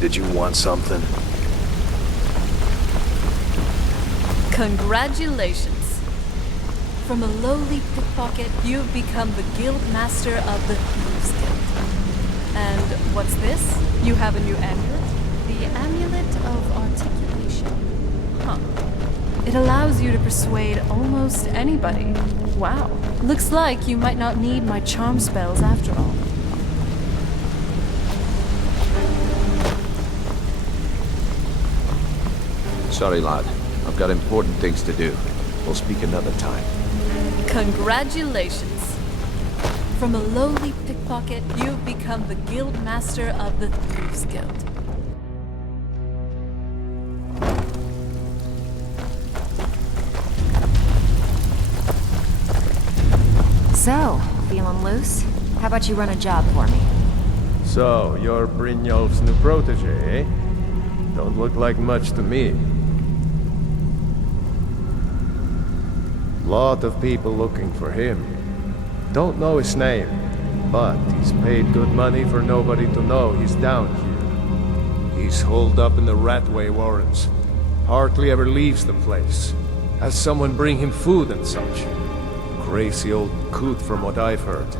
Did you want something? Congratulations. From a lowly pickpocket, you've become the guild master of the Thieves Guild. And what's this? You have a new amulet? The Amulet of Articulation. Huh. It allows you to persuade almost anybody. Wow. Looks like you might not need my charm spells after all. Sorry, lad. I've got important things to do. We'll speak another time. Congratulations. From a lowly pickpocket, you've become the guild master of the Thieves Guild. So, feeling loose? How about you run a job for me? So, you're Brynjolf's new protege, eh? Don't look like much to me. Lot of people looking for him. Don't know his name, but he's paid good money for nobody to know he's down here. He's holed up in the Ratway Warrens. Hardly ever leaves the place. Has someone bring him food and such. Crazy old coot from what I've heard.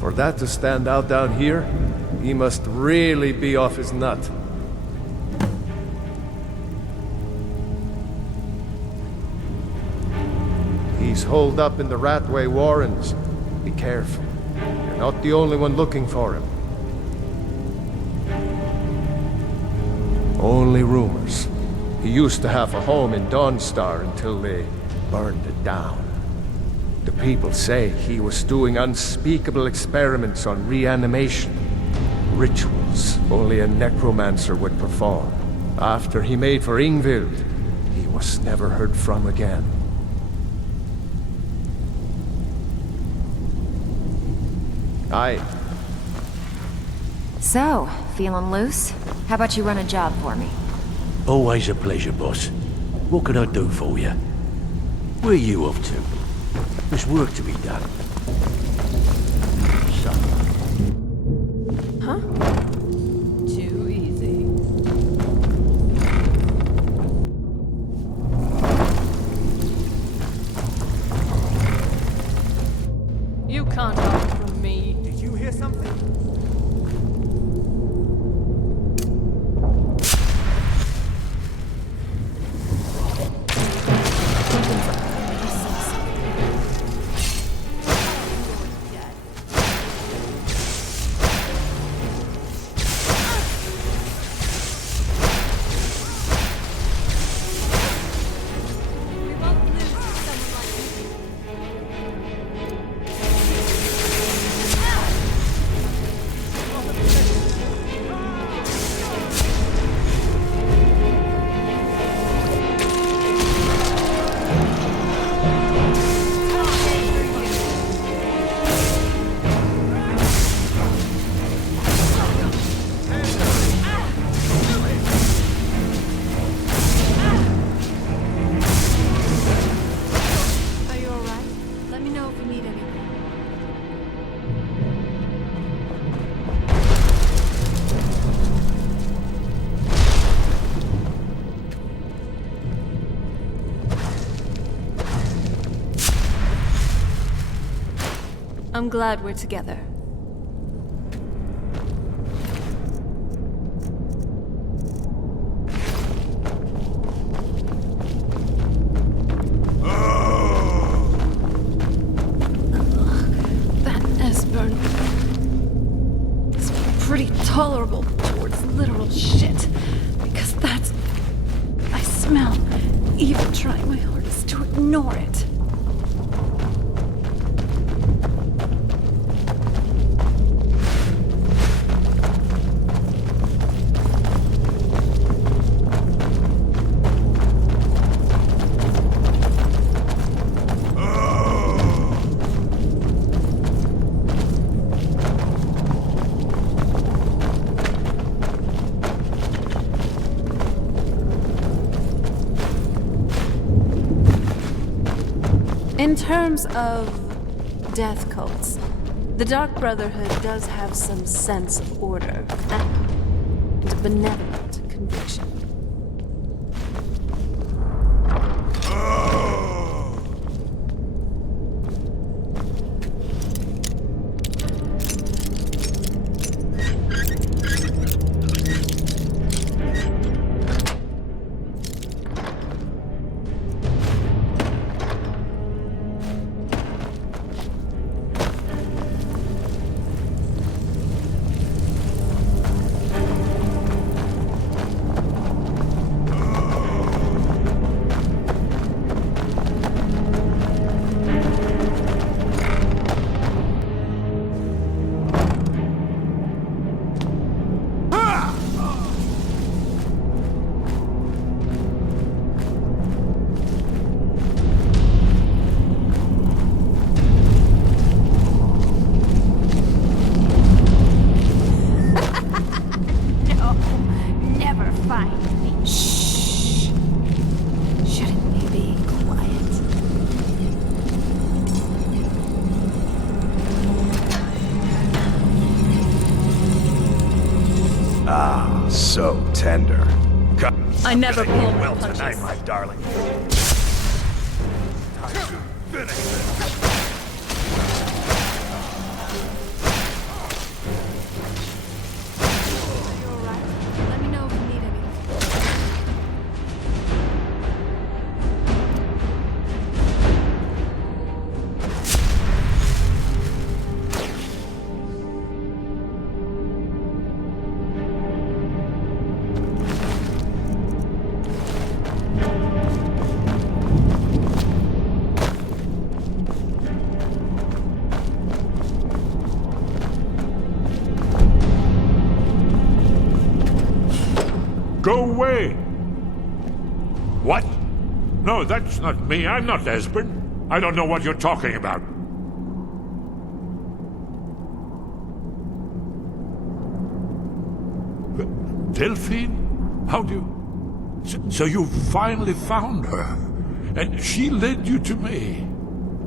For that to stand out down here, he must really be off his nut. He's holed up in the Ratway Warrens. Be careful. You're not the only one looking for him. Only rumors. He used to have a home in Dawnstar until they burned it down. The people say he was doing unspeakable experiments on reanimation. Rituals only a necromancer would perform. After he made for Ingvild, he was never heard from again. So, feeling loose? How about you run a job for me? Always a pleasure, boss. What can I do for you? Where are you off to? There's work to be done. Huh? Too easy. You can't hide from me. Did you hear something? I'm glad we're together. That Esbern is pretty tolerable towards literal shit, because that's... I smell, even trying my hardest to ignore it. In terms of death cults, the Dark Brotherhood does have some sense of order and benevolent conviction. So tender. I never pull my well punches. tonight, my darling. Time to finish this. Let me know if you need anything. Go away! What? No, that's not me. I'm not Esbern. I don't know what you're talking about. Delphine? How do you... So you finally found her, and she led you to me.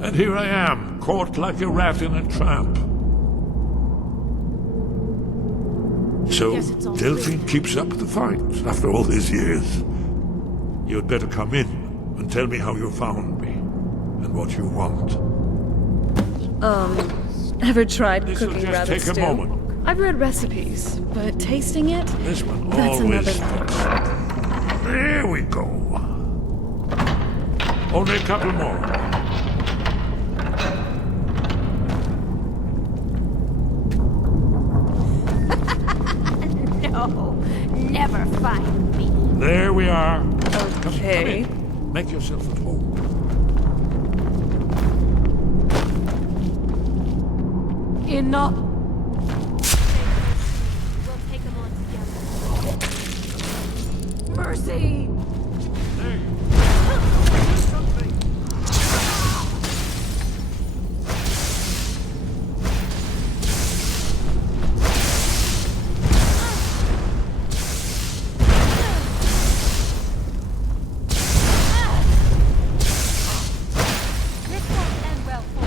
And here I am, caught like a rat in a trap. So, Delphine keeps up the fight after all these years. You'd better come in and tell me how you found me, and what you want. Ever tried This'll cooking just rabbit take a stew? moment. I've read recipes, but tasting it? This one That's always another fits. There we go. Only a couple more. No, never find me. There we are. Okay. Come in. Make yourself at home. Enough. We'll take them on together. Mercy! This won't end well for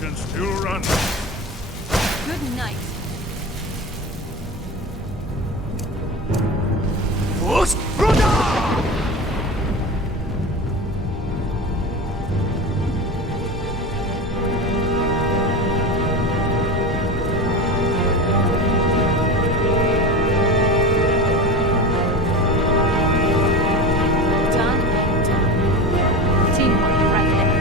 You can still run. Good night. Done. Teamwork right there.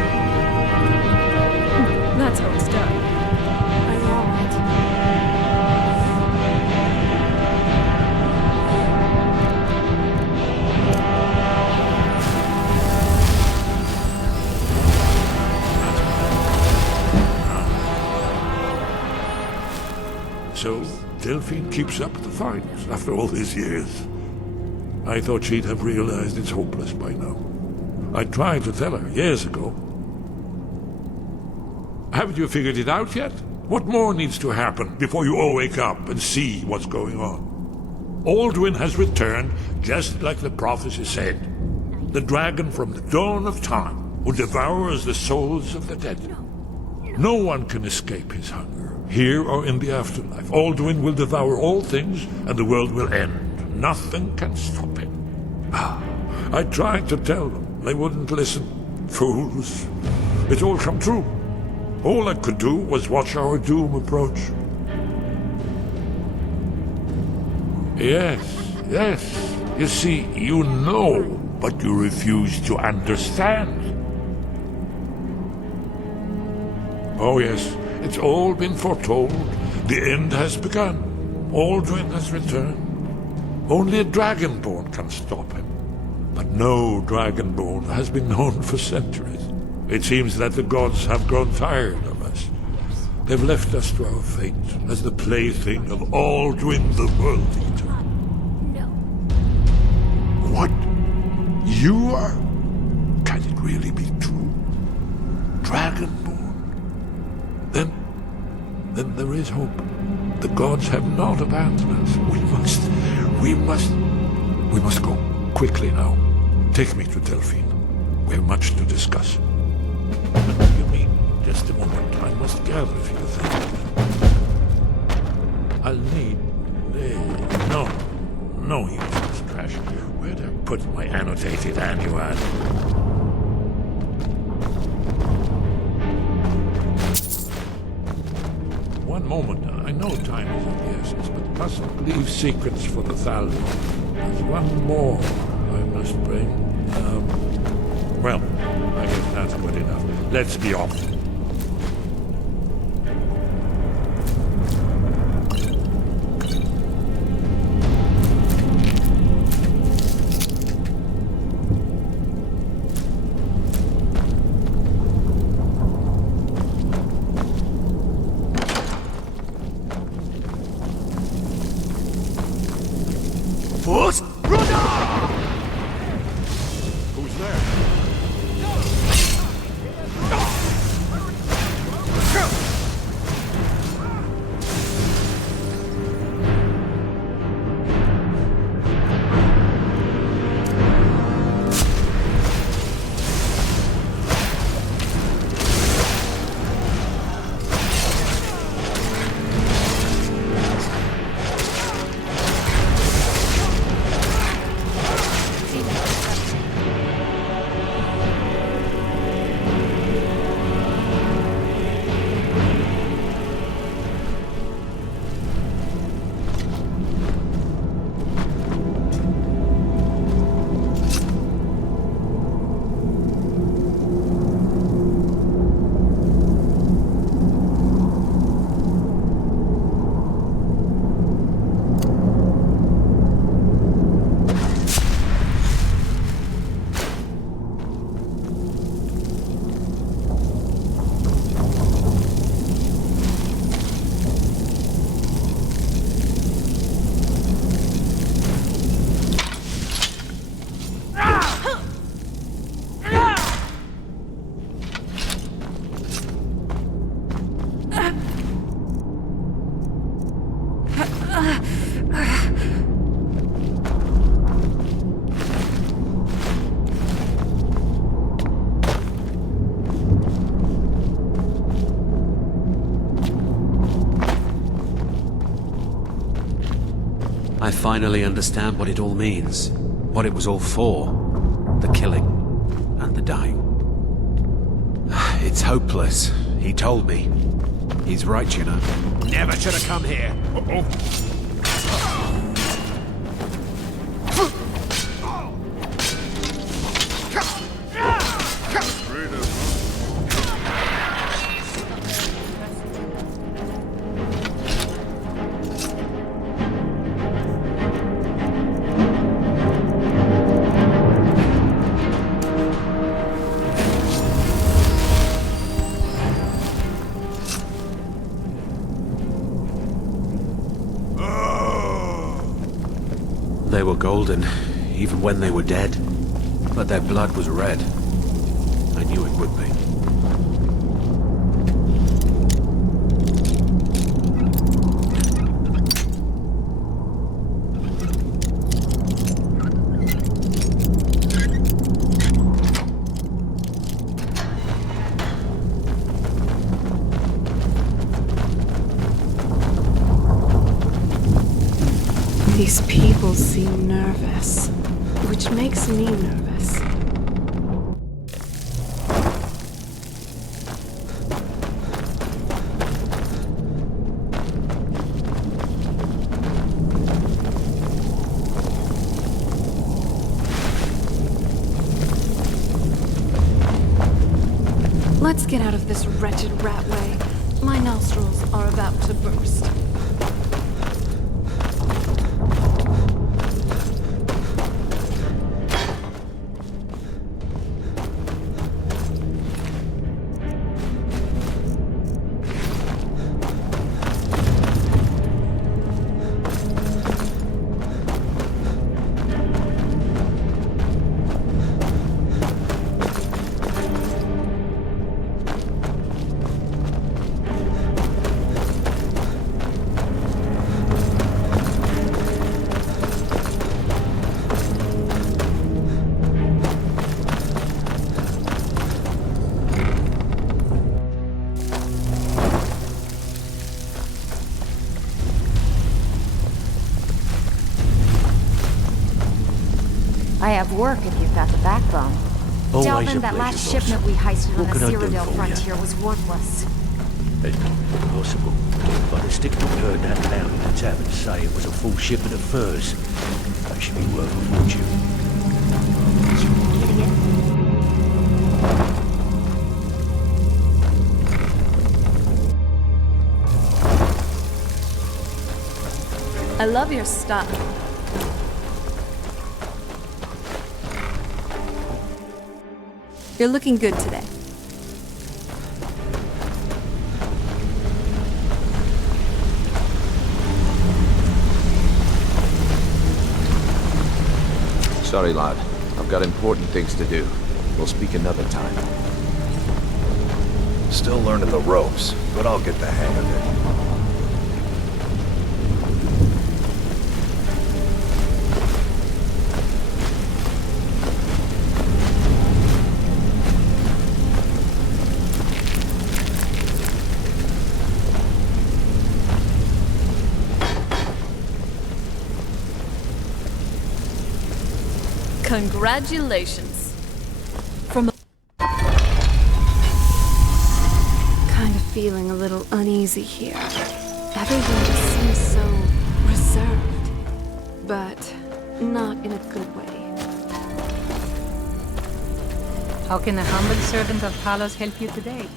That's how it's done. Are you alright? So, Delphine keeps up the fight after all these years. I thought she'd have realized it's hopeless by now. I tried to tell her years ago. Haven't you figured it out yet? What more needs to happen before you all wake up and see what's going on? Alduin has returned, just like the prophecy said. The dragon from the dawn of time, who devours the souls of the dead. No one can escape his hunger, here or in the afterlife. Alduin will devour all things, and the world will end. Nothing can stop him. I tried to tell them. They wouldn't listen. Fools. It's all come true. All I could do was watch our doom approach. Yes, yes. You see, you know, but you refuse to understand. Oh yes, it's all been foretold. The end has begun. Alduin has returned. Only a dragonborn can stop him. But no dragonborn has been known for centuries. It seems that the gods have grown tired of us. They've left us to our fate as the plaything of Alduin the World Eater. No. What? You are? Can it really be true? Dragonborn? Then there is hope. The gods have not abandoned us. We must go. Quickly now. Take me to Delphine. We have much to discuss. What do you mean? Just a moment. I must gather a few things. I'll need... No useless trash. Where'd I put my annotated annual? One moment. I know time is of the essence, but mustn't leave secrets for the Thalmor. There's one more I must bring. Well, I guess that's good enough. Let's be off. force? Who's there? I finally understand what it all means. What it was all for. The killing. And the dying. It's hopeless. He told me. He's right, you know. Never should have come here. They were golden, even when they were dead. But their blood was red. I knew it would be. These people seem nervous, which makes me nervous. Let's get out of this wretched ratway. My nostrils are about to burst. I have work if you've got the backbone. Always Delvin, a that pleasure, last boss. shipment we heisted What on can the I do Cyrodiil for you? frontier was worthless. It's possible. But the stick dog heard that loud in the tavern say it was a full shipment of furs. They should be worth a fortune. I love your style. You're looking good today. Sorry, lad. I've got important things to do. We'll speak another time. Still learning the ropes, but I'll get the hang of it. Congratulations. From kind of feeling a little uneasy here. Everyone just seems so reserved, but not in a good way. How can a humble servant of Talos help you today?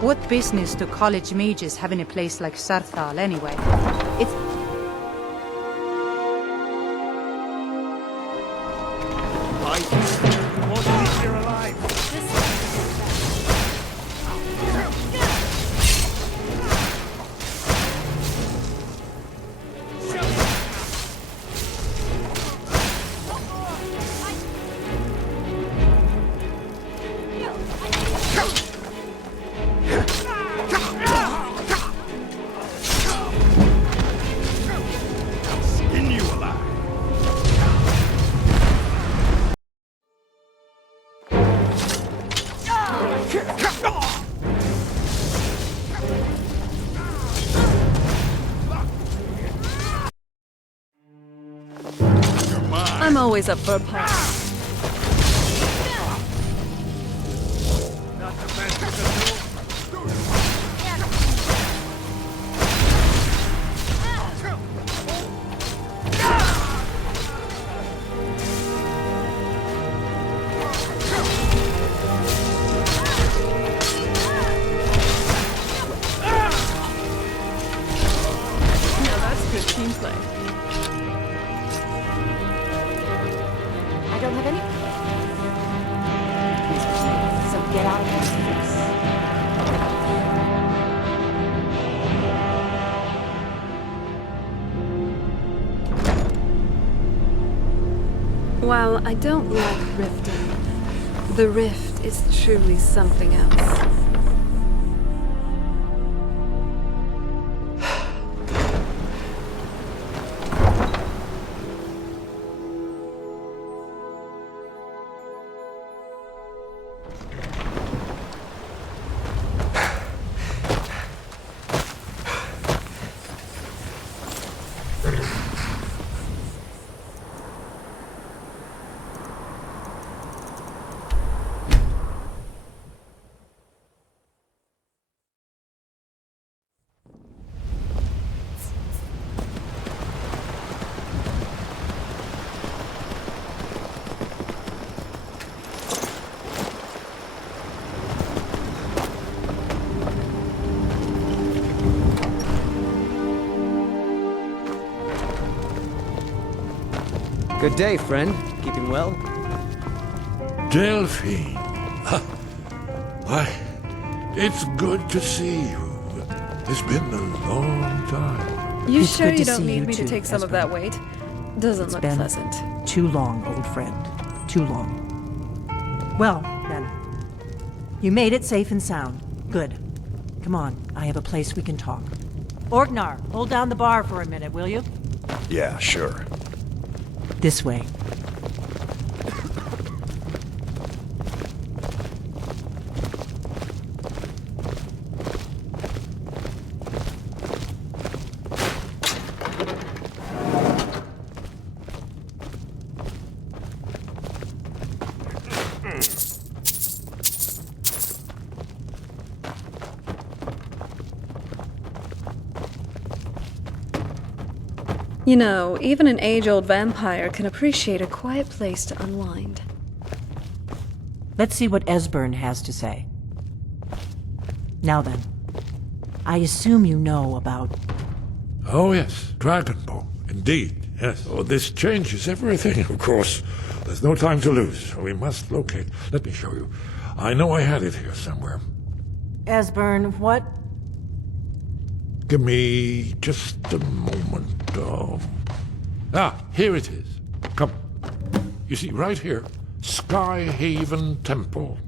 What business do college mages have in a place like Sarthal anyway? It's... I want to leave here alive. I'm always up for a pun. Now that's good team play. I don't have any... So get out of this While I don't like rifting, the rift is truly something else. Good day, friend. Keeping well? Delphine. Why, it's good to see you. It's been a long time. You It's sure good you to don't see need you me to too, take some of Esper. that weight? Doesn't It's look been pleasant. too long, old friend. Too long. Well, then. You made it safe and sound. Good. Come on, I have a place we can talk. Orgnar, hold down the bar for a minute, will you? Yeah, sure. This way. You know, even an age-old vampire can appreciate a quiet place to unwind. Let's see what Esbern has to say. Now then, I assume you know about... Oh yes, Dragonborn, indeed, yes. Oh, this changes everything, of course. There's no time to lose. We must locate. Let me show you. I know I had it here somewhere. Esbern, what? Give me just a moment. Here it is. Come. You see, right here, Skyhaven Temple.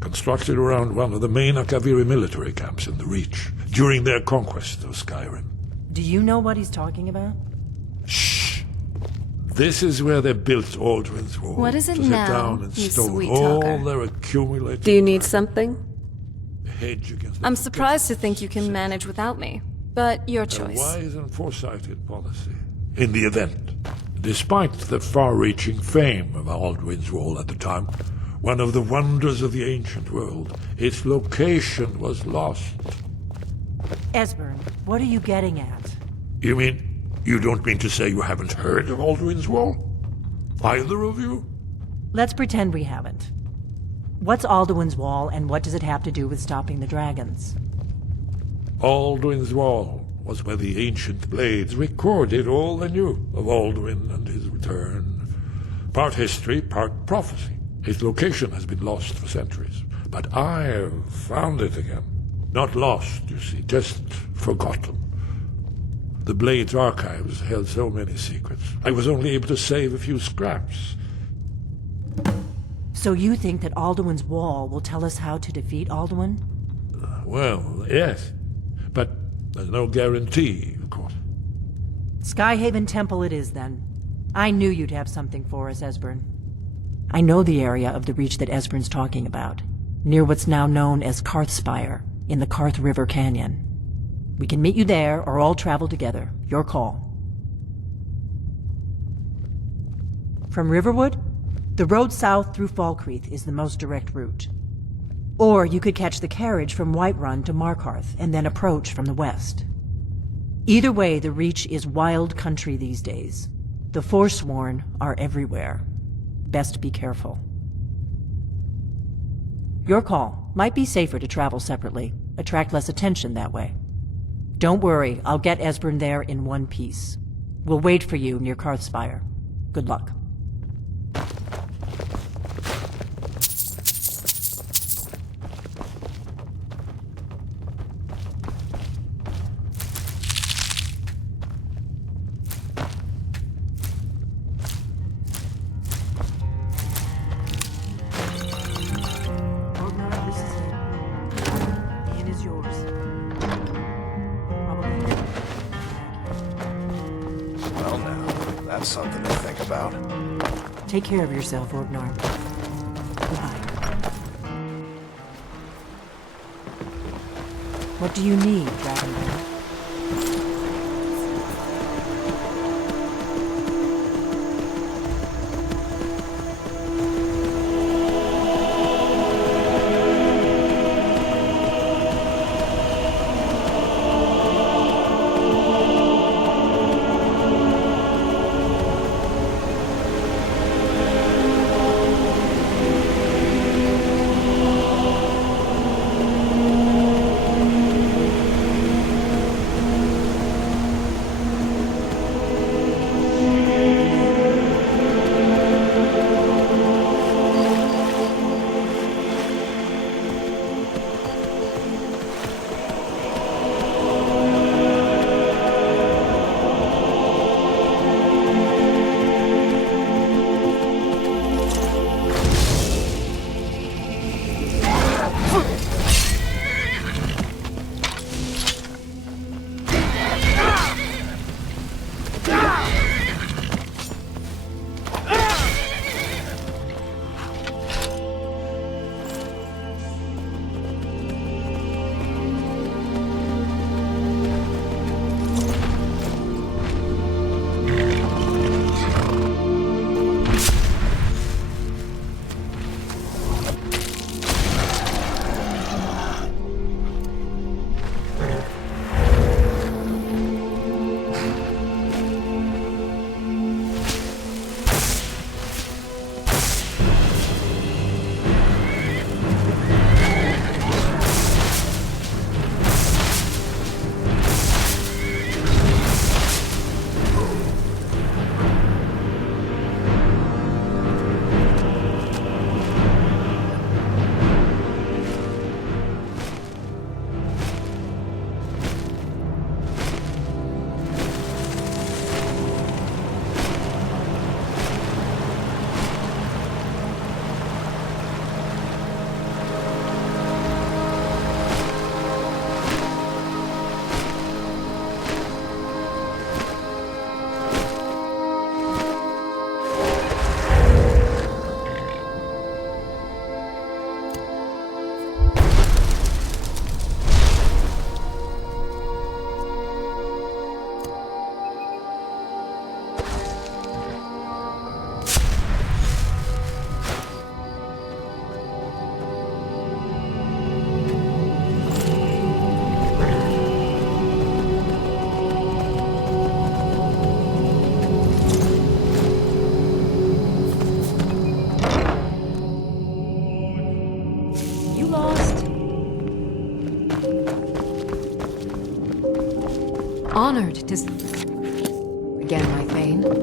Constructed around one of the main Akaviri military camps in the Reach during their conquest of Skyrim. Do you know what he's talking about? Shh! This is where they built Aldrin's Wall. What is it to now, set down and you store sweet all talker? their accumulated... Do you need something? hedge against... I'm surprised to think you can manage without me, but your A choice. wise and foresighted policy. In the event, despite the far-reaching fame of Aldrin's Wall at the time, one of the wonders of the ancient world, its location was lost. Esbern, what are you getting at? You mean, you don't mean to say you haven't heard of Aldrin's Wall? Either of you? Let's pretend we haven't. What's Alduin's Wall, and what does it have to do with stopping the dragons? Aldrin's Wall was where the ancient blades recorded all they knew of Aldrin and his return. Part history, part prophecy. Its location has been lost for centuries, but I've found it again. Not lost, you see, just forgotten. The Blade's archives held so many secrets. I was only able to save a few scraps. So you think that Alduin's Wall will tell us how to defeat Alduin? Well, yes, but there's no guarantee, of course. Skyhaven Temple it is, then. I knew you'd have something for us, Esbern. I know the area of the Reach that Esbern's talking about, near what's now known as Karthspire, in the Karth River Canyon. We can meet you there, or all travel together. Your call. From Riverwood, the road south through Falkreath is the most direct route. Or you could catch the carriage from Whiterun to Markarth, and then approach from the west. Either way, the Reach is wild country these days. The Forsworn are everywhere. Best be careful. Your call. Might be safer to travel separately. Attract less attention that way. Don't worry, I'll get Esbern there in one piece. We'll wait for you near Karthspire. Good luck. Something to think about. Take care of yourself, Orgnar. Goodbye. What do you need, Dragonborn? honored to again, my Thane.